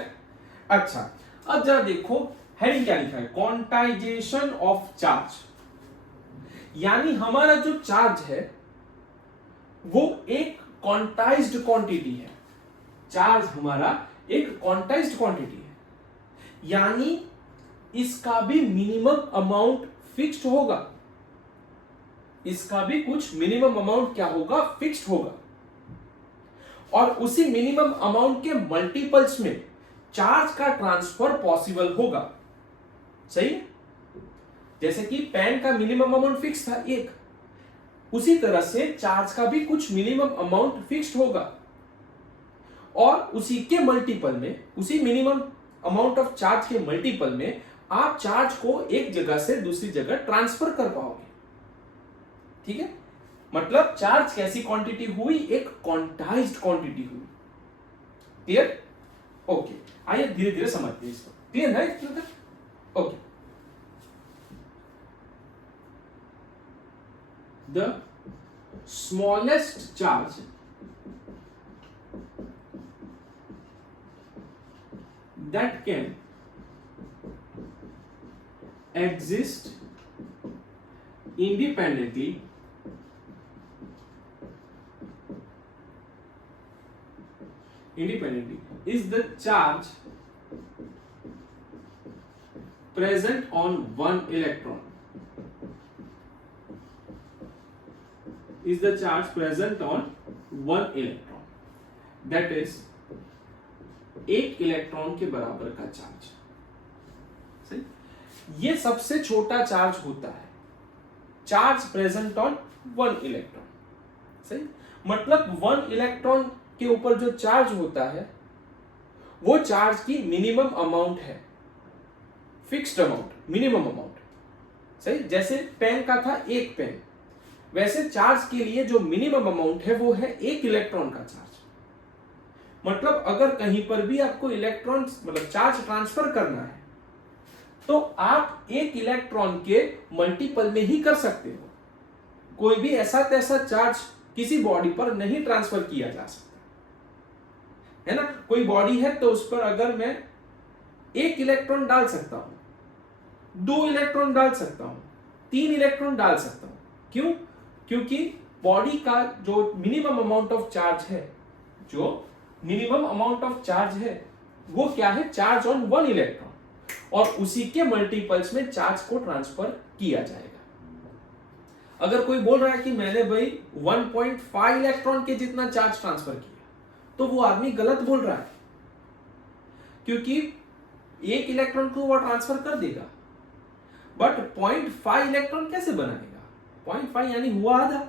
अच्छा, अब जरा देखो हेडिंग क्या लिखा है, क्वांटाइजेशन ऑफ चार्ज। यानी हमारा जो चार्ज है वो एक क्वांटाइज्ड क्वांटिटी है। चार्ज हमारा एक क्वांटाइज्ड क्वांटिटी है, यानी इसका भी मिनिमम अमाउंट फिक्स्ड होगा। इसका भी कुछ मिनिमम अमाउंट क्या होगा? फिक्स्ड होगा। और उसी मिनिमम अमाउंट के मल्टीपल्स में चार्ज का ट्रांसफर पॉसिबल होगा। सही है? जैसे कि पेन का मिनिमम अमाउंट फिक्स था 1, उसी तरह से चार्ज का भी कुछ मिनिमम अमाउंट फिक्स्ड होगा और उसी के मल्टीपल में, उसी मिनिमम अमाउंट ऑफ चार्ज के मल्टीपल में आप चार्ज को एक जगह से दूसरी जगह ट्रांसफर कर पाओगे। ठीक है, मतलब चार्ज कैसी क्वांटिटी हुई? एक क्वांटाइज्ड क्वांटिटी हुई। क्लियर? ओके, आइए धीरे धीरे समझते हैं इसको। क्लियर है इसके अंदर? Okay, the smallest charge that can exist independently is the charge present on one electron. Is the charge present on one electron, that is एक इलेक्ट्रॉन के बराबर का चार्ज। सही, ये सबसे छोटा चार्ज होता है, charge present on one electron. सही, मतलब 1 इलेक्ट्रॉन के ऊपर जो चार्ज होता है वो चार्ज की मिनिमम अमाउंट है, फिक्स्ड अमाउंट, मिनिमम अमाउंट। सही, जैसे पेन का था 1 पेन, वैसे चार्ज के लिए जो मिनिमम अमाउंट है वो है 1 इलेक्ट्रॉन का चार्ज। मतलब अगर कहीं पर भी आपको इलेक्ट्रॉन मतलब चार्ज ट्रांसफर करना है तो आप 1 इलेक्ट्रॉन के मल्टीपल में ही कर सकते हो। कोई भी ऐसा तैसा चार्ज किसी बॉडी पर नहीं ट्रांसफर किया जा सकता है ना। कोई बॉडी है तो उस पर अगर मैं 1 इलेक्ट्रॉन डाल सकता हूं, 2 इलेक्ट्रॉन डाल सकता हूं, 3 इलेक्ट्रॉन डाल सकता हूं। क्यों? क्योंकि बॉडी का जो मिनिमम अमाउंट ऑफ चार्ज है, जो मिनिमम अमाउंट ऑफ चार्ज है वो क्या है? चार्ज ऑन 1 इलेक्ट्रॉन, और उसी के मल्टीपल्स में चार्ज को ट्रांसफर किया जाएगा। अगर कोई बोल रहा है कि मैंने भाई 1.5 इलेक्ट्रॉन के जितना चार्ज ट्रांसफर किया, तो वो आदमी गलत बोल रहा है, क्योंकि 1 इलेक्ट्रॉन को वो ट्रांसफर कर देगा, बट 0.5 इलेक्ट्रॉन कैसे बनाएगा? 0.5 यानी हुआ आधा।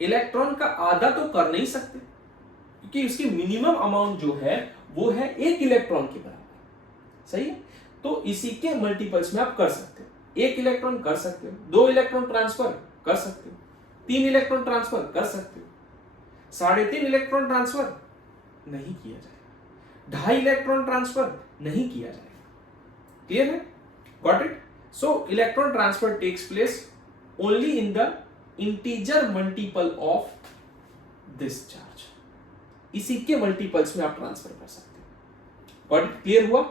इलेक्ट्रॉन का आधा तो कर नहीं सकते, क्योंकि उसकी मिनिमम अमाउंट जो है वो है 1 इलेक्ट्रॉन के बराबर। सही है, तो इसी के मल्टीपल्स में आप कर सकते हो। 1 इलेक्ट्रॉन कर सकते हो, 2 इलेक्ट्रॉन ट्रांसफर कर सकते हो, 3 इलेक्ट्रॉन ट्रांसफर कर सकते हो, 3.5 इलेक्ट्रॉन ट्रांसफर नहीं किया जाएगा, 2.5 इलेक्ट्रॉन ट्रांसफर नहीं किया जाएगा। क्लियर है? Got it? So electron transfer takes place only in the integer multiple of this charge। इसी के मल्टीपल्स में आप ट्रांसफर कर सकते हो। Got it? क्लियर हुआ?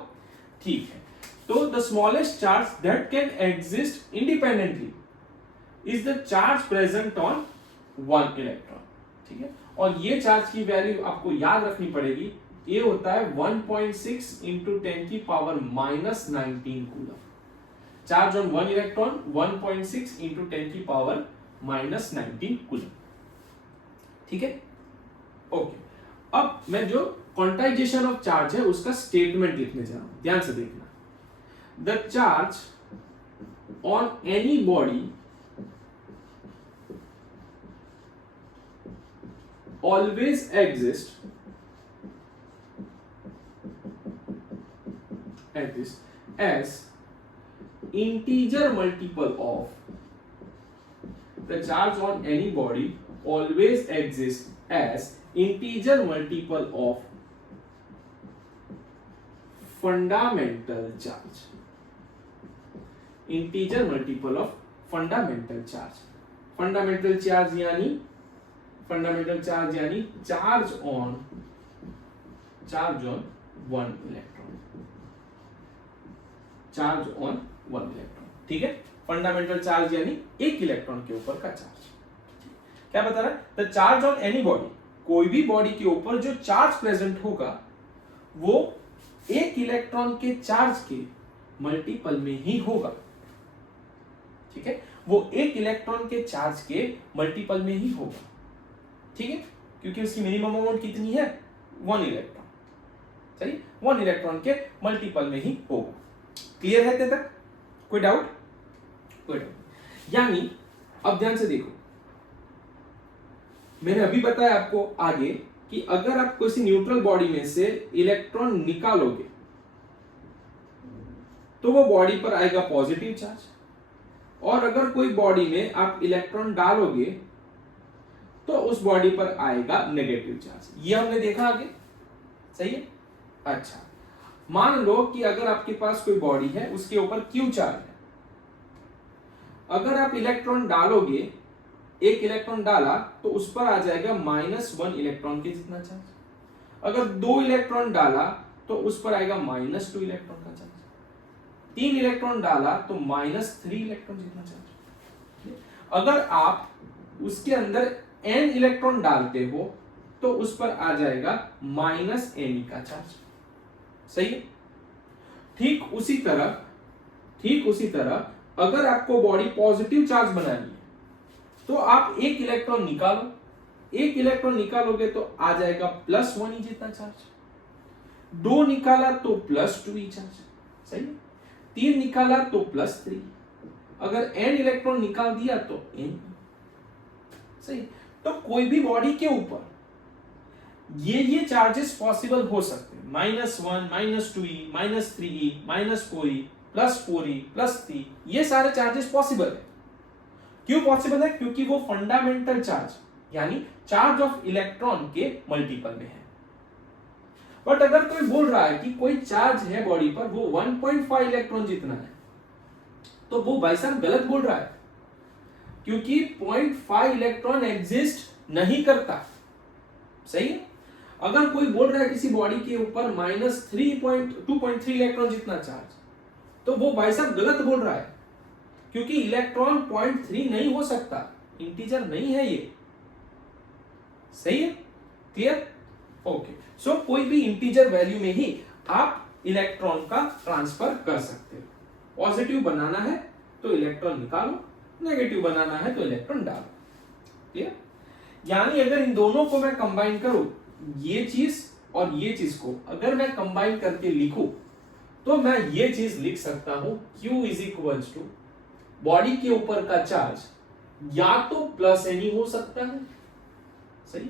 ठीक है, तो the smallest charge that can exist independently is the charge present on 1 electron. ठीक है, और ये चार्ज की वैल्यू आपको याद रखनी पड़ेगी, ये होता है 1.6 इंटू 10 की power -19 coulomb. Charge on 1 electron 1.6 into 10 की पावर -19 कूलम। ठीक है, ओके। अब मैं जो क्वांटाइजेशन ऑफ चार्ज है उसका स्टेटमेंट लिखने जा रहा हूं, ध्यान से देखना। The charge on any body always exist as integer multiple of the charge on any body always exists as integer multiple of fundamental charge, integer multiple of fundamental charge. Fundamental charge यानी charge on one electron, charge on one electron. ठीक है, fundamental charge यानी एक electron के ऊपर का charge. क्या बता रहा है? The charge on any body, कोई भी बॉडी के ऊपर जो चार्ज प्रेजेंट होगा वो एक इलेक्ट्रॉन के चार्ज के मल्टीपल में ही होगा। ठीक है, वो एक इलेक्ट्रॉन के चार्ज के मल्टीपल में ही होगा। ठीक है, क्योंकि उसकी मिनिमम अमाउंट कितनी है? 1 इलेक्ट्रॉन। सही, 1 इलेक्ट्रॉन के मल्टीपल में ही होगा। क्लियर है तक? कोई डाउट? कोई डाउट। यानी अब ध्यान से देखो, मैंने अभी बताया आपको आगे कि अगर आप किसी न्यूट्रल बॉडी में से इलेक्ट्रॉन निकालोगे तो वो बॉडी पर आएगा पॉजिटिव चार्ज, और अगर कोई बॉडी में आप इलेक्ट्रॉन डालोगे तो उस बॉडी पर आएगा नेगेटिव चार्ज। ये हमने देखा आगे। सही है। अच्छा, मान लो कि अगर आपके पास कोई बॉडी है, उसके ऊपर क्यू चार्ज है। अगर आप इलेक्ट्रॉन डालोगे, एक इलेक्ट्रॉन डाला तो उस पर आ जाएगा -1 इलेक्ट्रॉन के जितना चार्ज। अगर 2 इलेक्ट्रॉन डाला तो उस पर आएगा -2 इलेक्ट्रॉन का चार्ज। 3 इलेक्ट्रॉन डाला तो -3 इलेक्ट्रॉन जितना चार्ज। अगर आप उसके अंदर n इलेक्ट्रॉन डालते हो तो उस पर आ जाएगा -ne का चार्ज। सही है। ठीक उसी तरह अगर आपको बॉडी पॉजिटिव चार्ज बनानी है तो आप एक इलेक्ट्रॉन निकालो, एक इलेक्ट्रॉन निकालोगे तो आ जाएगा +1 जितना चार्ज। 2 निकाला तो +2 चार्ज। सही है। 3 निकाला तो +3। अगर n इलेक्ट्रॉन निकाल दिया तो n। सही। तो कोई भी बॉडी के ऊपर ये चार्जेस पॉसिबल हो सकते हैं। -1, -2e, -3e, -4e, +4e, +3, ये सारे चार्जेस पॉसिबल है। क्यों पॉसिबल है? क्योंकि वो फंडामेंटल चार्ज यानी चार्ज ऑफ इलेक्ट्रॉन के मल्टीपल में है। बट अगर कोई बोल रहा है कि कोई चार्ज है बॉडी पर, वो 1.5 इलेक्ट्रॉन जितना है, तो वो भाई साहब गलत बोल रहा है, क्योंकि 0.5 इलेक्ट्रॉन एग्जिस्ट नहीं करता। सही है। अगर कोई बोल रहा है किसी बॉडी के ऊपर -2.3 इलेक्ट्रॉन जितना चार्ज, तो वो भाई साहब गलत बोल रहा है, क्योंकि इलेक्ट्रॉन 0.3 नहीं हो सकता, इंटीजर नहीं है ये। सही है। क्लियर? ओके। सो कोई भी इंटीजर वैल्यू में ही आप इलेक्ट्रॉन का ट्रांसफर कर सकते हो। पॉजिटिव बनाना है तो इलेक्ट्रॉन निकालो, नेगेटिव बनाना है तो इलेक्ट्रॉन डालो। क्लियर? यानी अगर इन दोनों को मैं कंबाइन करूं, ये चीज और ये चीज को अगर मैं कंबाइन करके लिखूं, तो मैं ये चीज लिख सकता हूं, Q is equals to body के ऊपर का चार्ज या तो +ne हो सकता है, सही,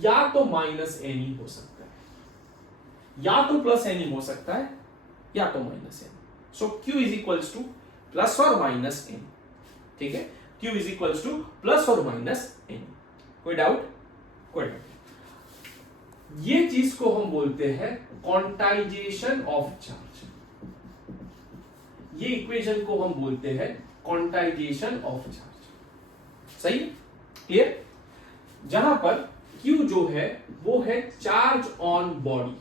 या तो -ne हो सकता है, या तो +ne हो सकता है या तो -ne। So Q is equals two plus और माइनस n। ठीक है, Q is equals two plus और माइनस n। कोई डाउट? कोई डाउट। ये चीज को हम बोलते हैं क्वांटाइजेशन ऑफ चार्ज। ये इक्वेशन को हम बोलते हैं क्वांटाइजेशन ऑफ चार्ज। सही? क्लियर? जहां पर Q जो है वो है चार्ज ऑन बॉडी,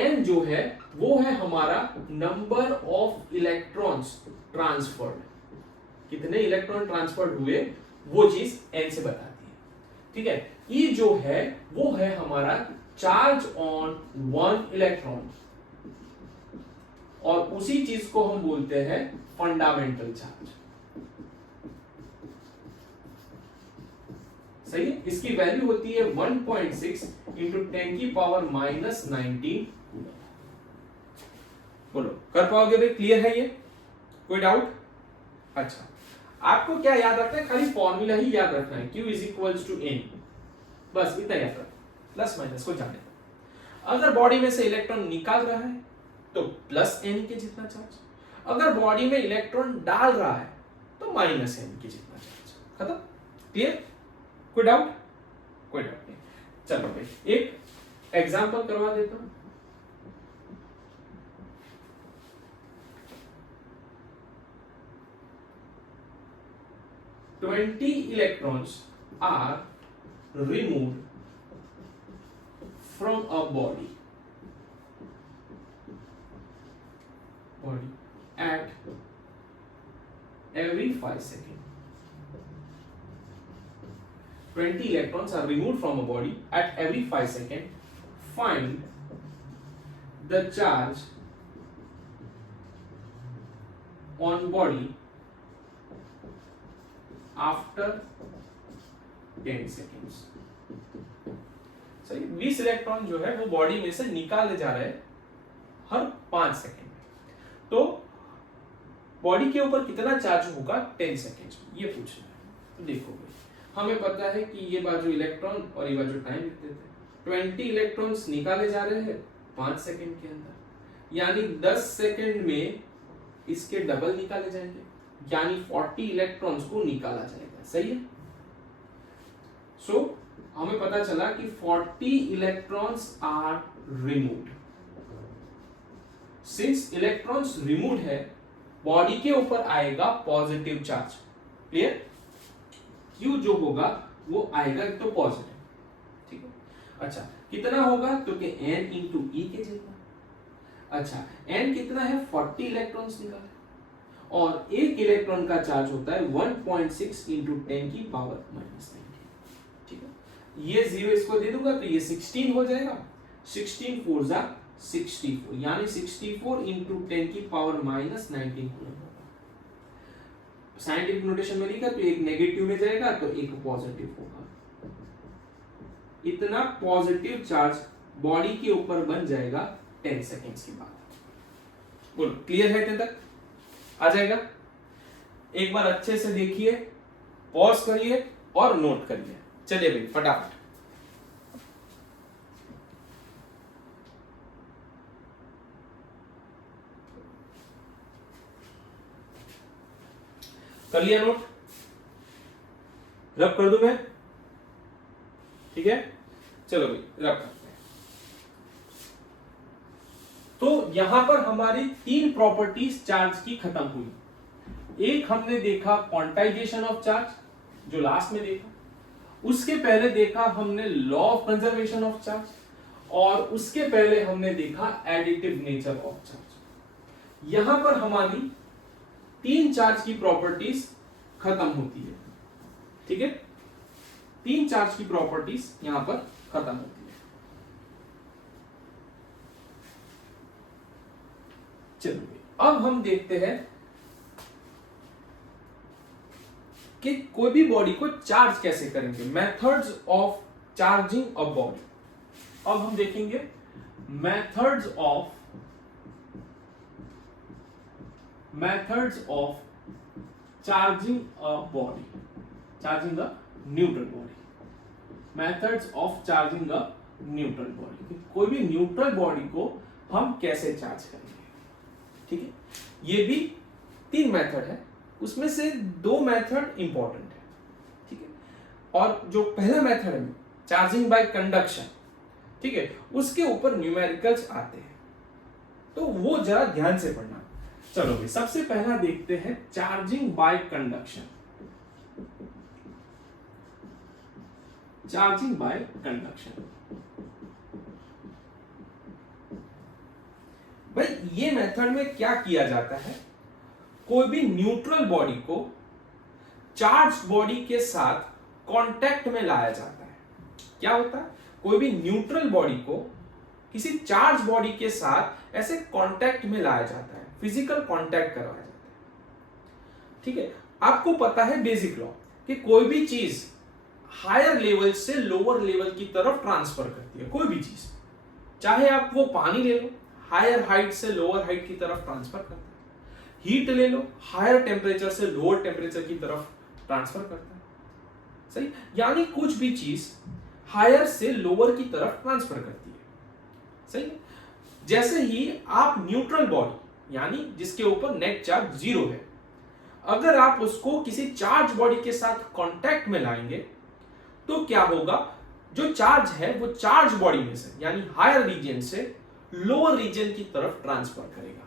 N जो है वो है हमारा नंबर ऑफ इलेक्ट्रॉन्स ट्रांसफर्ड, कितने इलेक्ट्रॉन ट्रांसफर्ड हुए वो चीज N से बताती है। ठीक है। E जो है वो है हमारा चार्ज ऑन 1 इलेक्ट्रॉन, और उसी चीज को हम बोलते हैं फंडामेंटल चार्ज। सही है। इसकी वैल्यू होती है 1.6 इंटू 10⁻⁻19। बोलो, कर पाओगे भाई? क्लियर है ये? कोई डाउट? अच्छा, आपको क्या याद रखना है? खाली फॉर्मूला ही याद रखना है, Q is equals to N, बस इतना याद रखना, प्लस माइनस को जाने दो। अगर बॉडी में से इलेक्ट्रॉन निकाल रहा है तो +n के जितना चार्ज, अगर बॉडी में इलेक्ट्रॉन डाल रहा है तो -n के जितना चार्ज। खत्म? क्लियर? कोई डाउट? कोई डाउट नहीं। चलो भाई, एक एग्जाम्पल करवा देता हूं। Twenty electrons are removed from a body at every 5 seconds. 20 electrons are removed from a body at every 5 seconds. Find the charge on body after 10 seconds. सही, 20 इलेक्ट्रॉन जो है वो बॉडी में से निकाले जा रहे हैं हर 5 सेकेंड में। तो बॉडी के ऊपर कितना चार्ज होगा 10 सेकेंड में, ये पूछना है। तो देखो भाई, हमें पता है कि ये बाजू इलेक्ट्रॉन और ये बाजू टाइम लिख देते हैं। 20 इलेक्ट्रॉन्स निकाले जा रहे हैं 5 सेकेंड के अंदर, यानी 10 सेकेंड में इसके डबल निकाले जाएंगे, यानी 40 इलेक्ट्रॉन्स को निकाला जाएगा। सही है। सो हमें पता चला कि 40 electrons are removed. Since electrons removed है, बॉडी के ऊपर आएगा पॉजिटिव चार्ज। क्लियर? Q जो होगा वो आएगा एक तो पॉजिटिव, ठीक है। अच्छा, कितना होगा? तो कि N इंटू E के जगह। अच्छा, N कितना है? 40 इलेक्ट्रॉन्स निकाले, और एक इलेक्ट्रॉन का चार्ज होता है 1.6 इंटू 10 की पावर -19, ठीक है। ये 0 इसको दे दूंगा तो ये 16 हो जाएगा। 16 4 जा 64, यानी 64 इंटू 10 की पावर -19 कूलम होगा। साइंटिफिक नोटेशन में लिखा तो एक नेगेटिव में जाएगा तो एक पॉजिटिव होगा। इतना पॉजिटिव चार्ज बॉडी के ऊपर बन जाएगा 10 सेकेंड्स के बाद। बोलो, क्लियर है? इतने तक आ जाएगा? एक बार अच्छे से देखिए, पॉज करिए और नोट करिए। चलिए भाई फटाफट। कर लिया नोट? रब कर दूं मैं? ठीक है, चलो भाई रब करते हैं। तो यहां पर हमारी 3 प्रॉपर्टीज चार्ज की खत्म हुई। एक हमने देखा क्वांटाइजेशन ऑफ चार्ज, जो लास्ट में देखा। उसके पहले देखा हमने law of conservation of charge, और उसके पहले हमने देखा एडिटिव नेचर ऑफ चार्ज। यहां पर हमारी 3 चार्ज की प्रॉपर्टीज खत्म होती है, ठीक है। 3 चार्ज की प्रॉपर्टीज यहां पर खत्म होती है। चलिए अब हम देखते हैं कि कोई भी बॉडी को चार्ज कैसे करेंगे। Methods of charging a body. अब हम देखेंगे methods of charging a body, charging a neutral body. Methods of charging a neutral body. कोई भी न्यूट्रल बॉडी को हम कैसे चार्ज करेंगे, ठीक है। ये भी 3 मेथड है, उसमें से 2 मेथड इंपॉर्टेंट है, ठीक है। और जो पहला मेथड है चार्जिंग बाय कंडक्शन, ठीक है, उसके ऊपर न्यूमेरिकल्स आते हैं, तो वो जरा ध्यान से पढ़ना। चलो भाई, सबसे पहला देखते हैं charging by conduction. Charging by conduction, भाई ये मेथड में क्या किया जाता है, कोई भी न्यूट्रल बॉडी को चार्ज बॉडी के साथ कांटेक्ट में लाया जाता है। क्या होता है, कोई भी न्यूट्रल बॉडी को किसी चार्ज बॉडी के साथ ऐसे कांटेक्ट में लाया जाता है, फिजिकल कांटेक्ट करवाया जाता है, ठीक है। आपको पता है बेसिक लॉ कि कोई भी चीज हायर लेवल से लोअर लेवल की तरफ ट्रांसफर करती है। कोई भी चीज, चाहे आप वो पानी ले लो, हायर हाइट से लोअर हाइट की तरफ ट्रांसफर करता है। हीट ले लो, हायर टेम्परेचर से लोअर टेम्परेचर की तरफ ट्रांसफर करता है। सही, यानी कुछ भी चीज हायर से लोअर की तरफ ट्रांसफर करती है। सही, जैसे ही आप न्यूट्रल बॉडी यानी जिसके ऊपर नेट चार्ज 0 है, अगर आप उसको किसी चार्ज बॉडी के साथ कांटेक्ट में लाएंगे तो क्या होगा, जो चार्ज है वो चार्ज बॉडी में से यानी हायर रीजन से लोअर रीजन की तरफ ट्रांसफर करेगा।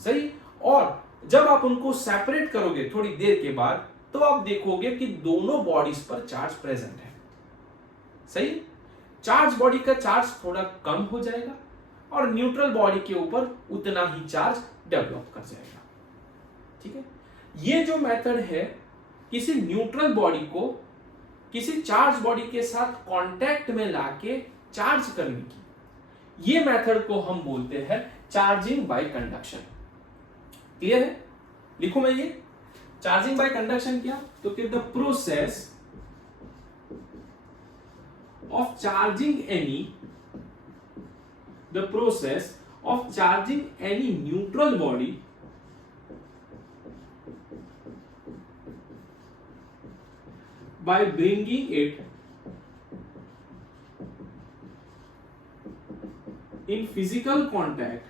सही। और जब आप उनको सेपरेट करोगे थोड़ी देर के बाद तो आप देखोगे कि दोनों बॉडीज पर चार्ज प्रेजेंट है। सही। चार्ज बॉडी का चार्ज थोड़ा कम हो जाएगा और न्यूट्रल बॉडी के ऊपर उतना ही चार्ज डेवलप कर जाएगा। ठीक है। ये जो मेथड है किसी न्यूट्रल बॉडी को किसी चार्ज बॉडी के साथ कांटेक्ट में लाके चार्ज करने की, ये मेथड को हम बोलते हैं चार्जिंग बाय कंडक्शन। क्लियर है? लिखो मैं ये चार्जिंग बाय कंडक्शन क्या, तो कि the process of charging any neutral body by bringing it in physical contact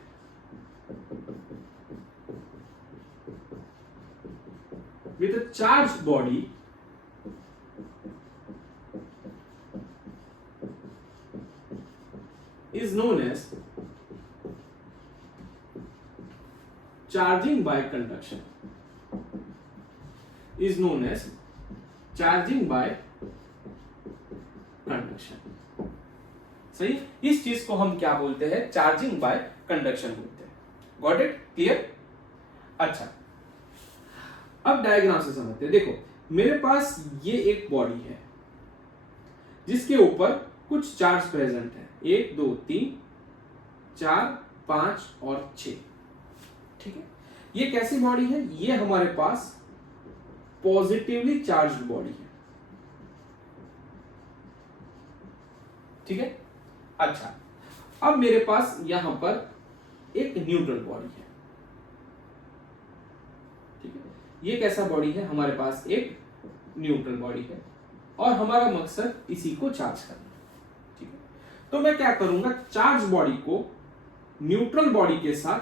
with a charged body is known as charging by conduction, is known as charging by conduction. सही। इस चीज को हम क्या बोलते हैं, चार्जिंग बाय कंडक्शन बोलते हैं। Got it? क्लियर? अच्छा, अब डायग्राम से समझते हैं। देखो मेरे पास ये एक बॉडी है जिसके ऊपर कुछ चार्ज प्रेजेंट है, 1 2 3 4 5 और 6। ठीक है। ये कैसी बॉडी है? ये हमारे पास पॉजिटिवली चार्ज्ड बॉडी है। ठीक है। अच्छा, अब मेरे पास यहां पर एक न्यूट्रल बॉडी है। ठीक है। ये कैसा बॉडी है? हमारे पास एक न्यूट्रल बॉडी है और हमारा मकसद इसी को चार्ज करना। ठीक है। तो मैं क्या करूंगा, चार्ज बॉडी को न्यूट्रल बॉडी के साथ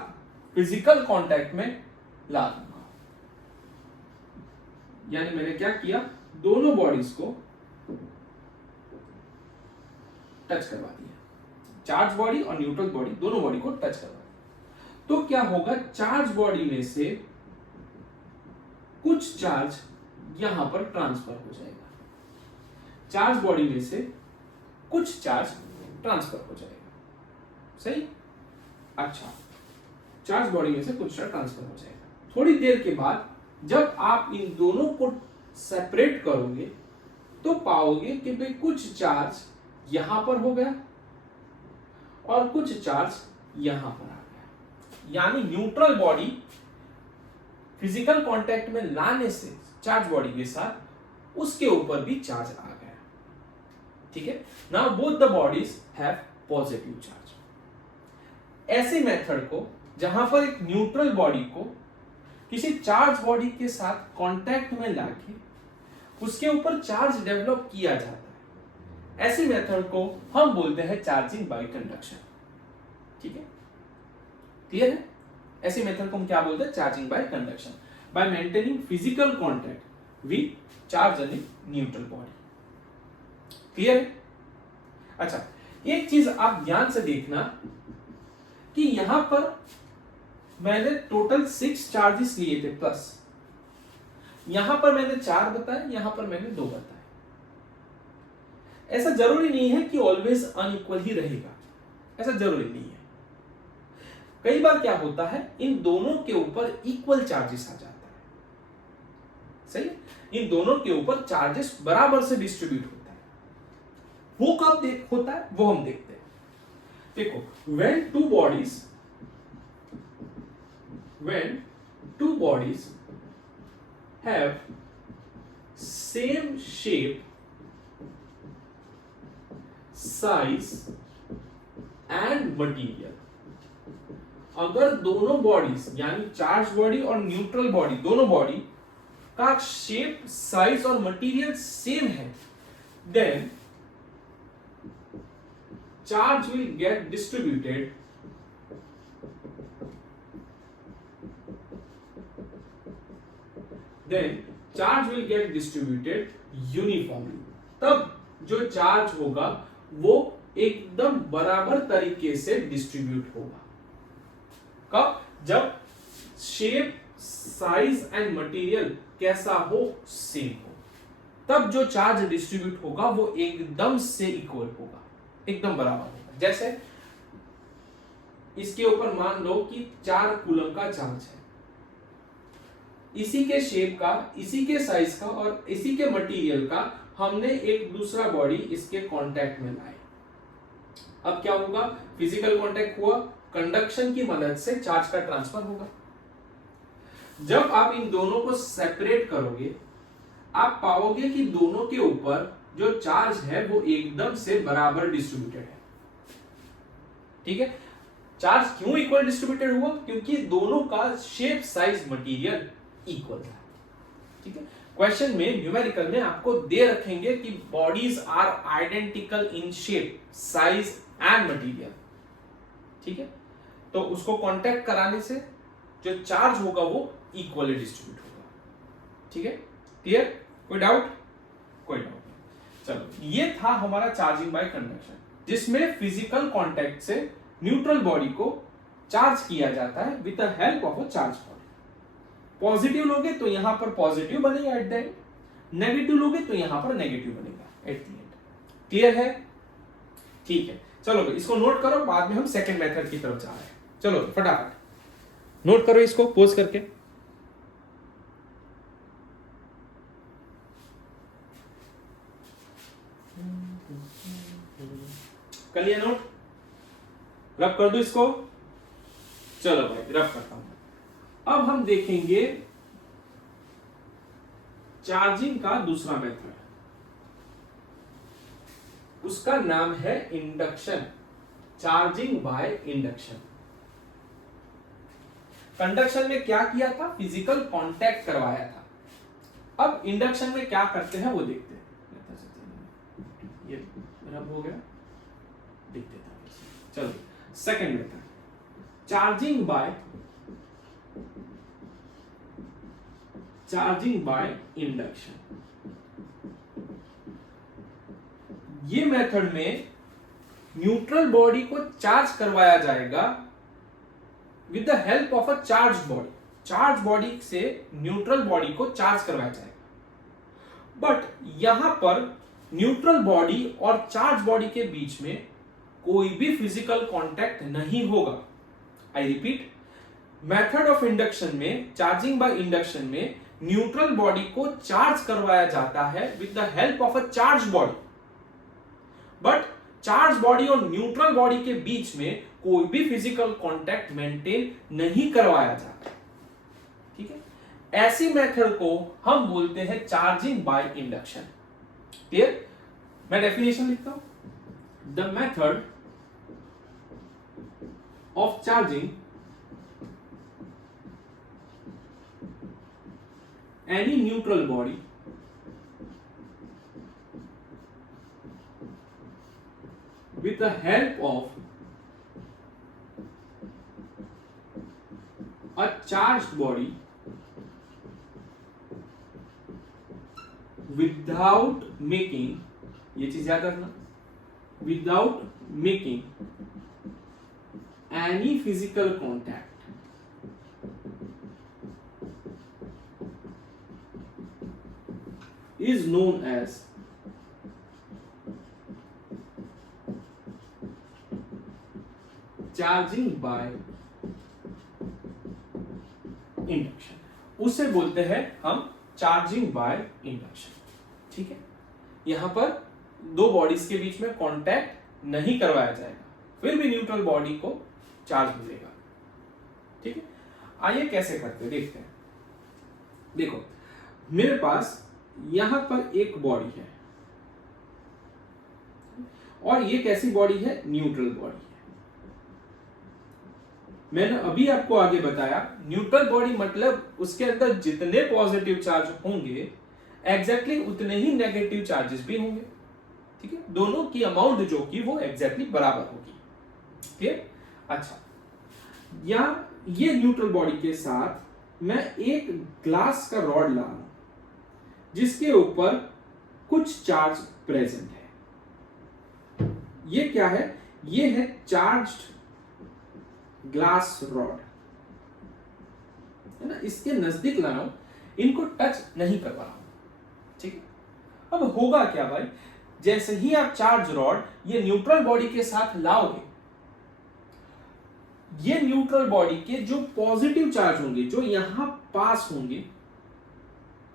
फिजिकल कांटेक्ट में ला दूंगा। यानी मैंने क्या किया, दोनों बॉडीज को टच करवा दिया, चार्ज बॉडी और न्यूट्रल बॉडी दोनों बॉडी को टच करवा दिया। तो क्या होगा, चार्ज बॉडी में से कुछ चार्ज यहां पर ट्रांसफर हो जाएगा, चार्ज बॉडी में से कुछ चार्ज ट्रांसफर हो जाएगा। सही। अच्छा, चार्ज बॉडी में से कुछ चार्ज ट्रांसफर हो जाएगा। थोड़ी देर के बाद जब आप इन दोनों को सेपरेट करोगे तो पाओगे कि भाई कुछ चार्ज यहां पर हो गया और कुछ चार्ज यहां पर आ गया। यानी न्यूट्रल बॉडी फिजिकल कांटेक्ट में लाने से चार्ज बॉडी के साथ उसके ऊपर भी चार्ज आ गया। ठीक है। Now both the bodies have positive charge. ऐसे मेथड को जहां पर एक न्यूट्रल बॉडी को किसी चार्ज बॉडी के साथ कांटेक्ट में लाके उसके ऊपर चार्ज डेवलप किया जाता है, ऐसी मेथड को हम बोलते हैं चार्जिंग बाय कंडक्शन। ठीक है। क्लियर है? ऐसी मेथड को हम क्या बोलते हैं, charging by conduction, bye maintaining physical contact with charge and neutral body. Clear है? अच्छा, एक चीज आप ध्यान से देखना कि यहां पर मैंने टोटल 6 चार्जेस लिए थे प्लस, यहां पर मैंने 4 बताए, यहां पर मैंने 2 बताए। ऐसा जरूरी नहीं है कि ऑलवेज अनइक्वल ही रहेगा, ऐसा जरूरी नहीं है। कई बार क्या होता है, इन दोनों के ऊपर इक्वल चार्जेस आ जाता है। सही। इन दोनों के ऊपर चार्जेस बराबर से डिस्ट्रीब्यूट होता है। वो कब होता है वो हम देखते हैं। देखो, when two bodies have same shape, size and material, अगर दोनों बॉडीज यानी चार्ज बॉडी और न्यूट्रल बॉडी दोनों बॉडी का शेप, साइज और मटेरियल सेम है, then charge will get distributed uniformly. तब जो चार्ज होगा वो एकदम बराबर तरीके से डिस्ट्रीब्यूट होगा। कब? जब शेप, साइज एंड मटेरियल कैसा हो? सेम हो। तब जो चार्ज डिस्ट्रीब्यूट होगा वो एकदम से इक्वल होगा, एकदम बराबर होगा। जैसे इसके ऊपर मान लो कि 4 कूलम का चार्ज है, इसी के शेप का, इसी के साइज का और इसी के मटेरियल का हमने एक दूसरा बॉडी इसके कांटेक्ट में लाए। अब क्या होगा? फिजिकल कांटेक्ट हुआ, कंडक्शन की मदद से चार्ज का ट्रांसफर होगा। जब आप इन दोनों को सेपरेट करोगे, आप पाओगे कि दोनों के ऊपर जो चार्ज है वो एकदम से बराबर डिस्ट्रीब्यूटेड है। ठीक है? चार्ज क्यों इक्वल डिस्ट्रीब्यूटेड हुआ? क्योंकि दोनों का शेप, साइज, मटेरियल इक्वल है। ठीक है? क्वेश्चन में, न्यूमेरिकल में आपको दे रखेंगे कि bodies are identical in shape, size and material. ठीक है? तो उसको कांटेक्ट कराने से जो चार्ज होगा वो इक्वली डिस्ट्रीब्यूट होगा। ठीक है? क्लियर? कोई डाउट? कोई डाउट नहीं। चलो, ये था हमारा चार्जिंग बाय कंडक्शन, जिसमें फिजिकल कांटेक्ट से न्यूट्रल बॉडी को चार्ज किया जाता है with the help of a charge body. Positive लोगे तो यहां पर पॉजिटिव बनेगा एट द एंड, नेगेटिव लोगे तो यहां पर नेगेटिव बनेगा एट द एंड। क्लियर है? ठीक है, चलो भाई इसको नोट करो, बाद में हम सेकंड मेथड की तरफ जा रहे हैं। चलो फटाफट नोट करो इसको पोज करके। कर लिया नोट? रब कर दो इसको। चलो भाई रब करता हूं। अब हम देखेंगे चार्जिंग का दूसरा मेथड, उसका नाम है induction, charging by induction. Conduction में क्या किया था? फिजिकल कांटेक्ट करवाया था। अब इंडक्शन में क्या करते हैं वो देखते हैं। ये रब हो गया, देख देता हूं। चलो second method, charging by induction. ये मेथड में न्यूट्रल बॉडी को चार्ज करवाया जाएगा with the help of a charge body. Charge body से न्यूट्रल बॉडी को चार्ज करवाया जाएगा। बट यहां पर न्यूट्रल बॉडी और चार्ज बॉडी के बीच में कोई भी फिजिकल कांटेक्ट नहीं होगा। I repeat, method of induction में, चार्जिंग बाय इंडक्शन में न्यूट्रल बॉडी को चार्ज करवाया जाता है with the help of a charge body. But charge body और न्यूट्रल बॉडी के बीच में कोई भी फिजिकल कांटेक्ट मेंटेन नहीं करवाया जाता। ठीक है? ऐसी मेथड को हम बोलते हैं चार्जिंग बाय इंडक्शन। क्लियर? मैं डेफिनेशन लिखता हूं। The method of charging any neutral body with the help of a charged body without making, ये चीज याद रखना, without making any physical contact is known as charging by induction. उसे बोलते हैं हम चार्जिंग बाय इंडक्शन। ठीक है? यहां पर दो बॉडीज के बीच में कांटेक्ट नहीं करवाया जाएगा, फिर भी न्यूट्रल बॉडी को चार्ज मिलेगा। ठीक है? आइए कैसे करते हैं देखते हैं। देखो, मेरे पास यहां पर एक बॉडी है और ये कैसी बॉडी है? न्यूट्रल बॉडी है। मैंने अभी आपको आगे बताया, न्यूट्रल बॉडी मतलब उसके अंदर जितने पॉजिटिव चार्ज होंगे एग्जैक्टली उतने ही नेगेटिव चार्जेस भी होंगे। ठीक है? दोनों की अमाउंट जो कि वो एग्जैक्टली बराबर होगी। ठीक है? अच्छा, यहां ये न्यूट्रल बॉडी के साथ मैं एक ग्लास का रॉड ला रहा हूं जिसके ऊपर कुछ चार्ज प्रेजेंट है। ये क्या है? ये है चार्ज्ड ग्लास रॉड, है ना। इसके नजदीक ला रहा हूं, इनको टच नहीं कर पा रहा हूं, ठीक है। अब होगा क्या भाई, जैसे ही आप चार्ज रॉड ये न्यूट्रल बॉडी के साथ लाओगे, ये न्यूट्रल बॉडी के जो पॉजिटिव चार्ज होंगे, जो यहां पास होंगे,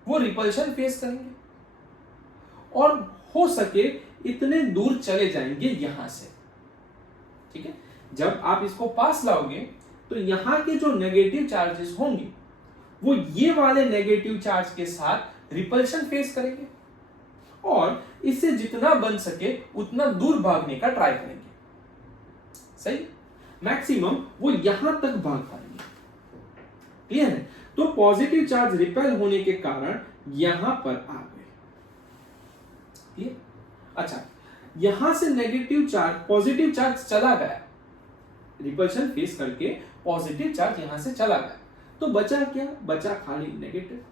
वो रिपल्शन फेस करेंगे और हो सके इतने दूर चले जाएंगे यहां से, ठीक है। जब आप इसको पास लाओगे तो यहां के जो नेगेटिव चार्जेस होंगे वो ये वाले नेगेटिव चार्ज के साथ रिपल्शन फेस करेंगे और इससे जितना बन सके उतना दूर भागने का ट्राई करेंगे, सही। मैक्सिमम वो यहां तक भाग पाएंगे, क्लियर है। तो पॉजिटिव चार्ज रिपेल होने के कारण यहां पर आ गए, क्लियर। अच्छा, यहां से नेगेटिव चार्ज, पॉजिटिव चार्ज चला गया, रिपल्शन फेस करके पॉजिटिव चार्ज यहां से चला गया, तो बचा क्या? बचा खाली नेगेटिव,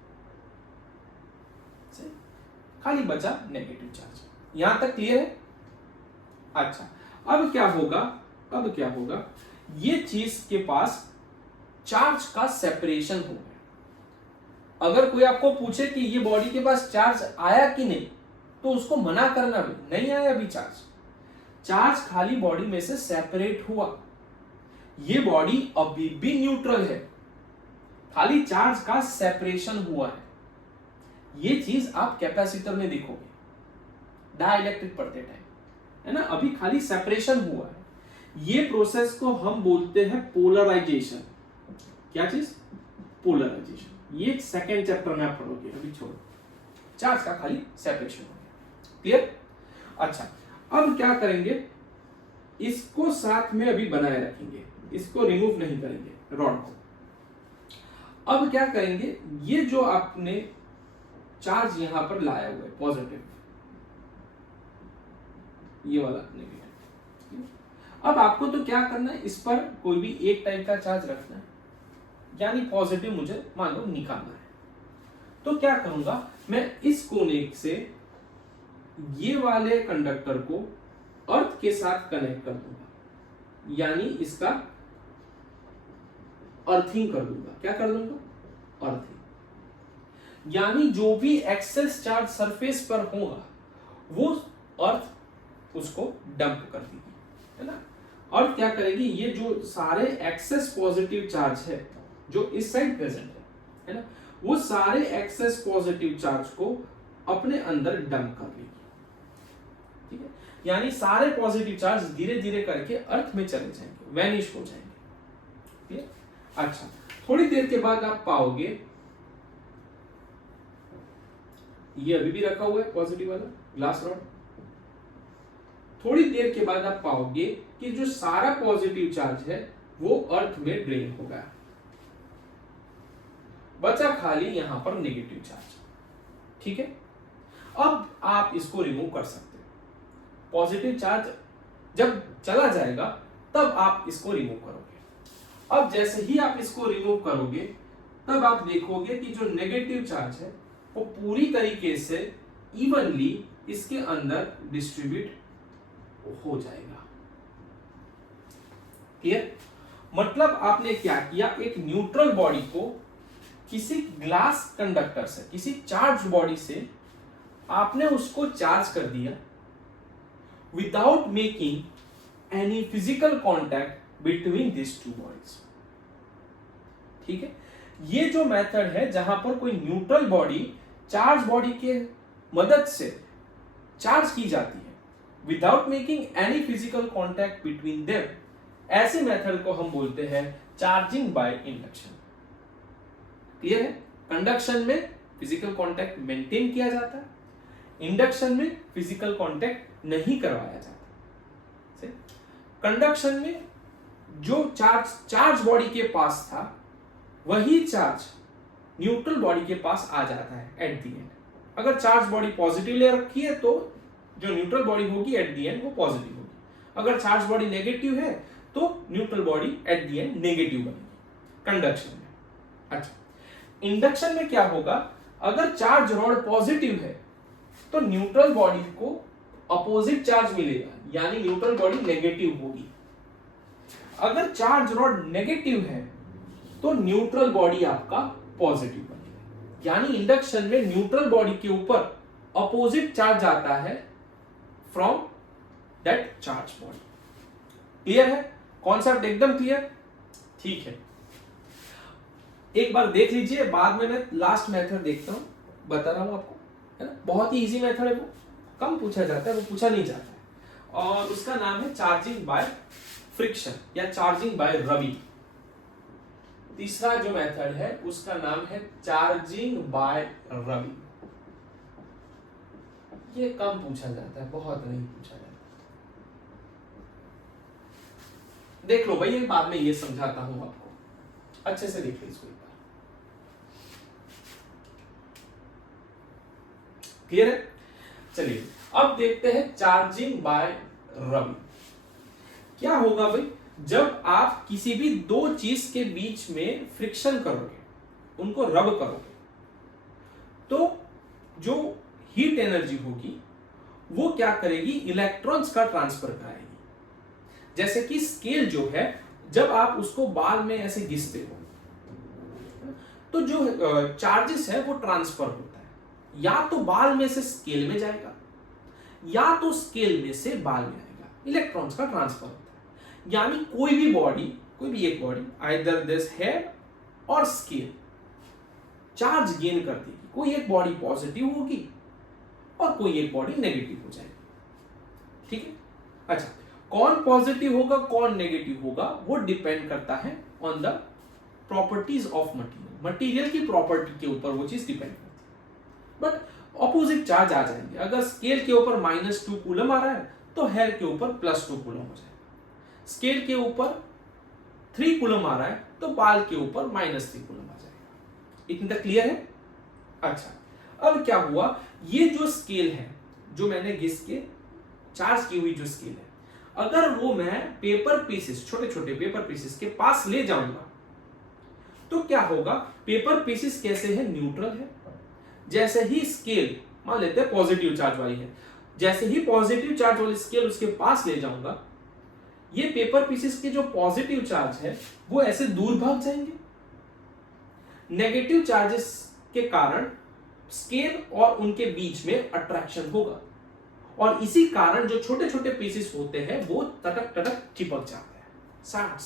खाली बचा नेगेटिव चार्ज। यहां तक क्लियर है? अच्छा, अब क्या होगा? अब क्या होगा? ये चीज के पास चार्ज का सेपरेशन हो गया। अगर कोई आपको पूछे कि ये बॉडी के पास चार्ज आया कि नहीं, तो उसको मना करना भी, नहीं आया अभी चार्ज, चार्ज खाली बॉडी में से सेपरेट हुआ। ये बॉडी अभी भी न्यूट्रल है, खाली चार्ज का सेपरेशन हुआ है। ये चीज आप कैपेसिटर में देखोगे डाइलेक्ट्रिक पढ़ते टाइम, है ना। अभी खाली सेपरेशन हुआ है। ये प्रोसेस को हम बोलते हैं पोलराइजेशन। क्या चीज? पोलराइजेशन। ये सेकंड चैप्टर में आप पढ़ोगे, अभी छोड़ो। चार्ज का खाली सेपरेशन हो गया, क्लियर। अच्छा, अब क्या करेंगे? इसको साथ में अभी बनाए रखेंगे, इसको रिमूव नहीं करेंगे रॉड को। अब क्या करेंगे? ये जो आपने चार्ज यहां पर लाया हुआ है पॉजिटिव, ये वाला नेगेटिव, अब आपको तो क्या करना है? इस पर कोई भी एक टाइप का चार्ज रखना है, यानी पॉजिटिव मुझे मान लो निकालना है। तो क्या करूंगा मैं? इस कोने से ये वाले कंडक्टर को अर्थ के साथ कनेक्ट कर दूंगा, यानी इसका अर्थिंग कर दूंगा। क्या कर दूंगा? अर्थिंग। यानी जो भी एक्सेस चार्ज सरफेस पर होगा वो अर्थ उसको डंप कर देगी, है ना। अर्थ क्या करेगी? ये जो सारे एक्सेस पॉजिटिव चार्ज है जो इस साइड प्रेजेंट है ना, वो सारे एक्सेस पॉजिटिव चार्ज को अपने अंदर डंप कर लेगी, ठीक है। यानी सारे पॉजिटिव चार्ज धीरे धीरे करके अर्थ में चले जाएंगे, वैनिश हो जाएंगे, ठीक है। अच्छा, थोड़ी देर के बाद आप पाओगे ये अभी भी रखा हुआ है पॉजिटिव वाला ग्लास रॉड। थोड़ी देर के बाद आप पाओगे कि जो सारा पॉजिटिव चार्ज है वो अर्थ में ड्रेन हो गया, बचा खाली यहां पर नेगेटिव चार्ज, ठीक है। अब आप इसको रिमूव कर सकते हो। पॉजिटिव चार्ज जब चला जाएगा तब आप इसको रिमूव करोगे। अब जैसे ही आप इसको रिमूव करोगे तब आप देखोगे कि जो नेगेटिव चार्ज है वो पूरी तरीके से इवनली इसके अंदर डिस्ट्रीब्यूट हो जाएगा, क्लियर। मतलब आपने क्या किया? एक न्यूट्रल बॉडी को किसी ग्लास कंडक्टर से, किसी चार्ज बॉडी से आपने उसको चार्ज कर दिया without making any physical contact between this two bodies, ठीक है। ये जो मेथड है जहां पर कोई न्यूट्रल बॉडी चार्ज बॉडी के मदद से चार्ज की जाती है without making any physical contact between them, ऐसे मेथड को हम बोलते हैं चार्जिंग बाय इंडक्शन, क्लियर है। कंडक्शन में फिजिकल कॉन्टैक्ट मेंटेन किया जाता है, इंडक्शन में फिजिकल कॉन्टैक्ट नहीं करवाया जाता। कंडक्शन में जो चार्ज बॉडी के पास था वही चार्ज न्यूट्रल बॉडी के पास आ जाता है एट द एंड। अगर चार्ज बॉडी पॉजिटिव ले रखी है तो जो न्यूट्रल बॉडी होगी एट द एंड वो पॉजिटिव होगी, अगर चार्ज बॉडी नेगेटिव है तो neutral body at the end negative बनेगी कंडक्शन में। अच्छा, इंडक्शन में क्या होगा? अगर चार्ज रॉड पॉजिटिव है तो न्यूट्रल बॉडी को अपोजिट चार्ज मिलेगा, यानी न्यूट्रल बॉडी नेगेटिव होगी। अगर चार्ज रॉड नेगेटिव है तो न्यूट्रल बॉडी आपका पॉजिटिव बनेगा, यानी इंडक्शन में न्यूट्रल बॉडी के ऊपर अपोजिट चार्ज आता है from that charge body. Clear है? कॉन्सेप्ट एकदम क्लियर? ठीक है, एक बार देख लीजिए, बाद में मैं लास्ट मेथड देखता हूं, बता रहा हूं आपको, है ना। बहुत ही इजी मेथड है, वो कम पूछा जाता है, वो पूछा नहीं जाता है, और उसका नाम है चार्जिंग बाय फ्रिक्शन या चार्जिंग बाय रबिंग। तीसरा जो मेथड है उसका नाम है चार्जिंग बाय रबिंग। ये कम पूछा जाता है, बहुत नहीं पूछा जाता। देख लो भाई, ये बाद में ये समझाता हूं आपको, अच्छे से देख लो इसको एक बार। क्लियर है? चलिए अब देखते हैं चार्जिंग बाय रबिंग। क्या होगा भाई, जब आप किसी भी दो चीज के बीच में फ्रिक्शन करोगे, उनको रब करोगे, तो जो हीट एनर्जी होगी वो क्या करेगी, इलेक्ट्रॉन्स का ट्रांसफर कराएगी। जैसे कि स्केल जो है, जब आप उसको बाल में ऐसे घिसते हो तो जो चार्जेस है वो ट्रांसफर होता है, या तो बाल में से स्केल में जाएगा या तो स्केल में से बाल में आएगा, इलेक्ट्रॉन्स का ट्रांसफर होता है। यानी कोई भी बॉडी, कोई भी एक बॉडी, आइदर दिस हेड और स्केल, चार्ज गेन कर देगी। कोई एक बॉडी पॉजिटिव होगी और कोई एक बॉडी नेगेटिव हो जाएगी। ठीक है? अच्छा, कौन पॉजिटिव होगा कौन नेगेटिव होगा वो डिपेंड करता है on the properties of material. Material की प्रॉपर्टी के ऊपर वो चीज डिपेंड करती है। बट ऑपोजिट चार्ज आ जाएंगे। अगर स्केल के ऊपर -2 कूलम आ रहा है तो हेयर के ऊपर +2 कूलम हो जाएगा। स्केल के ऊपर 3 कूलम आ रहा है तो बाल के ऊपर -3 कूलम आ जाएगा। इतना तक क्लियर है? अच्छा, अब क्या हुआ, ये जो स्केल है, जो मैंने घिस के चार्ज की हुई जो स्केल है, अगर वो मैं पेपर पीसेस, छोटे छोटे पेपर पीसेस के पास ले जाऊंगा तो क्या होगा, पेपर पीसेस कैसे है, न्यूट्रल है। जैसे ही स्केल, मान लेते हैं पॉजिटिव चार्ज वाली है, जैसे ही पॉजिटिव चार्ज वाली स्केल उसके पास ले जाऊंगा, ये पेपर पीसेस के जो पॉजिटिव चार्ज है वो ऐसे दूर भाग जाएंगे। नेगेटिव चार्जेस के कारण स्केल और उनके बीच में अट्रैक्शन होगा, और इसी कारण जो छोटे छोटे पीसेस होते हैं वो टटक टटक चिपक जाते हैं, साठ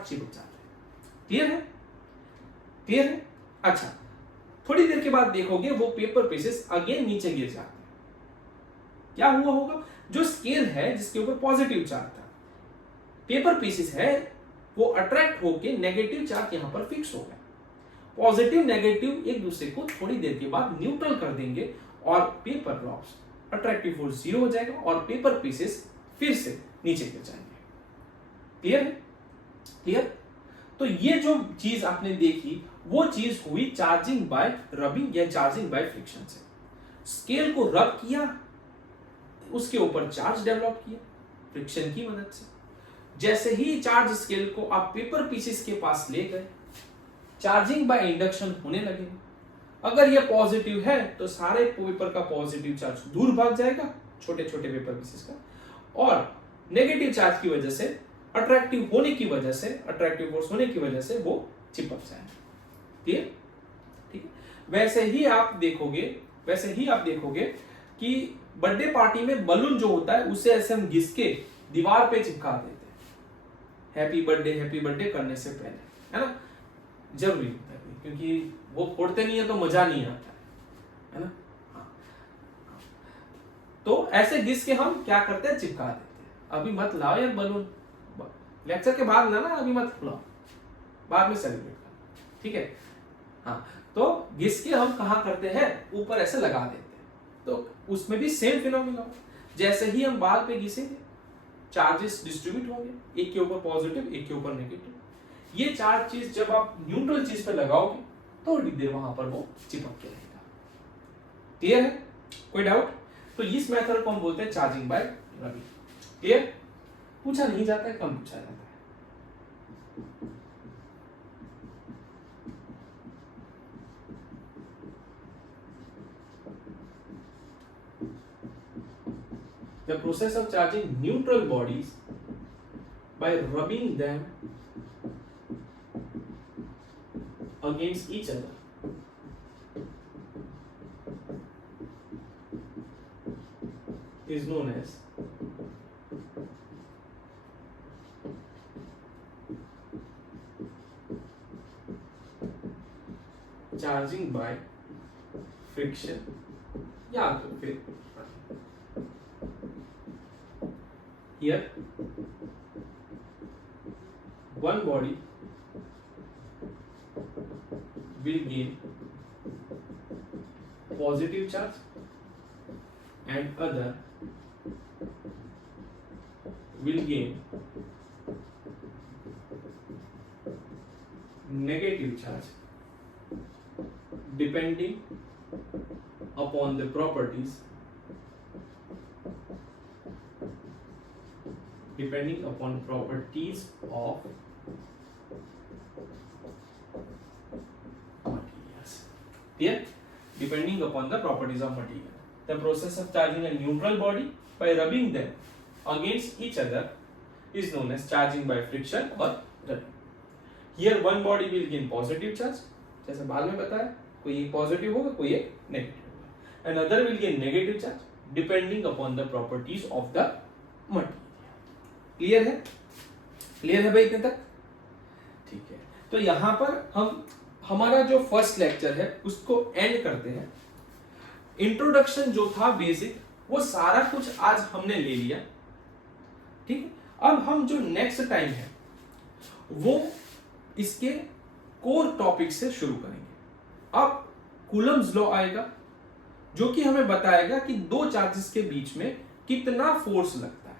चिपक जाते हैं। क्लियर है? क्लियर है? अच्छा, थोड़ी देर के बाद देखोगे वो पेपर पीसेस अगेन नीचे गिर जाते हैं। क्या हुआ होगा, जो स्केल है जिसके ऊपर पॉजिटिव चार्ज था, पेपर पीसेस है, वो अट्रैक्ट होके नेगेटिव चार्ज यहां पर फिक्स हो गया। पॉजिटिव नेगेटिव एक दूसरे को थोड़ी देर के बाद न्यूट्रल कर देंगे और पेपर ड्रॉप्स, अट्रैक्टिव फोर्स 0 हो जाएगा और पेपर पीसेस फिर से नीचे गिर जाएंगे। क्लियर है? क्लियर? तो ये जो चीज आपने देखी वो चीज हुई चार्जिंग बाय रबिंग या चार्जिंग बाय फ्रिक्शन से। स्केल को रब किया, उसके ऊपर चार्ज डेवलप किया फ्रिक्शन की मदद से। जैसे ही चार्ज स्केल को आप पेपर पीसेस के पास ले गए, चार्जिंग बाय इंडक्शन होने लगे। अगर ये पॉजिटिव है तो सारे पेपर का पॉजिटिव चार्ज दूर भाग जाएगा, छोटे छोटे पेपर पीसेस का, और नेगेटिव चार्ज की वजह से, अट्रैक्टिव होने की वजह से, अट्रैक्टिव फोर्स होने की वजह से वो चिपक जाएंगे। क्लियर? ठीक है? वैसे ही आप देखोगे कि बर्थडे पार्टी में बलून जो होता है उसे ऐसे हम घिस के दीवार पे चिपका देते हैं हैप्पी बर्थडे करने से पहले, है ना। जरूरी होता है क्योंकि वो फोड़ते नहीं है तो मजा नहीं आता है ना। हाँ। तो ऐसे घिस के हम क्या करते हैं, चिपका देते हैं। अभी मत लाओ यार बलून, लेक्चर के बाद लाना, अभी मत खुलाओ, बाद में सेलिब्रेट करना, ठीक है। हाँ, तो घिस के हम कहाँ करते हैं, ऊपर ऐसे लगा देते हैं। तो उसमें भी सेम फिनोमिना, जैसे ही हम बाल पे घिसेंगे चार्जेस डिस्ट्रीब्यूट होंगे, एक के ऊपर पॉजिटिव एक के ऊपर नेगेटिव। ये चार चीज जब आप न्यूट्रल चीज पे लगाओगे थोड़ी देर वहां पर वो चिपक के रहेगा। क्लियर है? कोई डाउट? तो इस मेथड को हम बोलते हैं चार्जिंग बाय रबिंग। क्लियर? पूछा नहीं जाता है, कम पूछा जाता है। The process of charging neutral bodies bye rubbing them against each other is known as charging by friction या तो फिर here one body will gain positive charge and other will gain negative charge depending upon the properties of here depending upon the properties of material. The process of charging a neutral body by rubbing them against each other is known as charging by friction or rubbing. Here one body will gain positive charge, जैसे बाद में बताया, कोई एक positive होगा कोई एक negative होगा, and other will gain negative charge depending upon the properties of the material. Clear है? क्लियर है भाई इतने तक? ठीक है, तो यहां पर हम हमारा जो फर्स्ट लेक्चर है उसको एंड करते हैं। इंट्रोडक्शन जो था बेसिक वो सारा कुछ आज हमने ले लिया, ठीक है। अब हम जो नेक्स्ट टाइम है वो इसके कोर टॉपिक से शुरू करेंगे। अब कूलम्स लॉ आएगा जो कि हमें बताएगा कि दो चार्जेस के बीच में कितना फोर्स लगता है,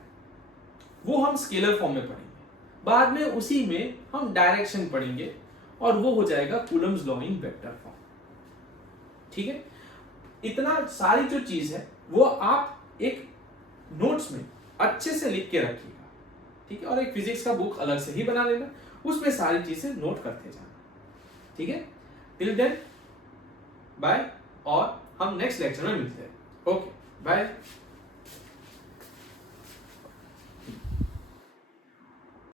वो हम स्केलर फॉर्म में पढ़ेंगे। बाद में उसी में हम डायरेक्शन पढ़ेंगे और वो हो जाएगा Coulomb's law in vector form, ठीक है। इतना सारी जो चीज है वो आप एक नोट्स में अच्छे से लिख के रखिएगा, ठीक है, और एक फिजिक्स का बुक अलग से ही बना लेना, उसमें सारी चीजें नोट करते जाना, ठीक है। टिल देन बाय, और हम नेक्स्ट लेक्चर में मिलते हैं। Okay bye.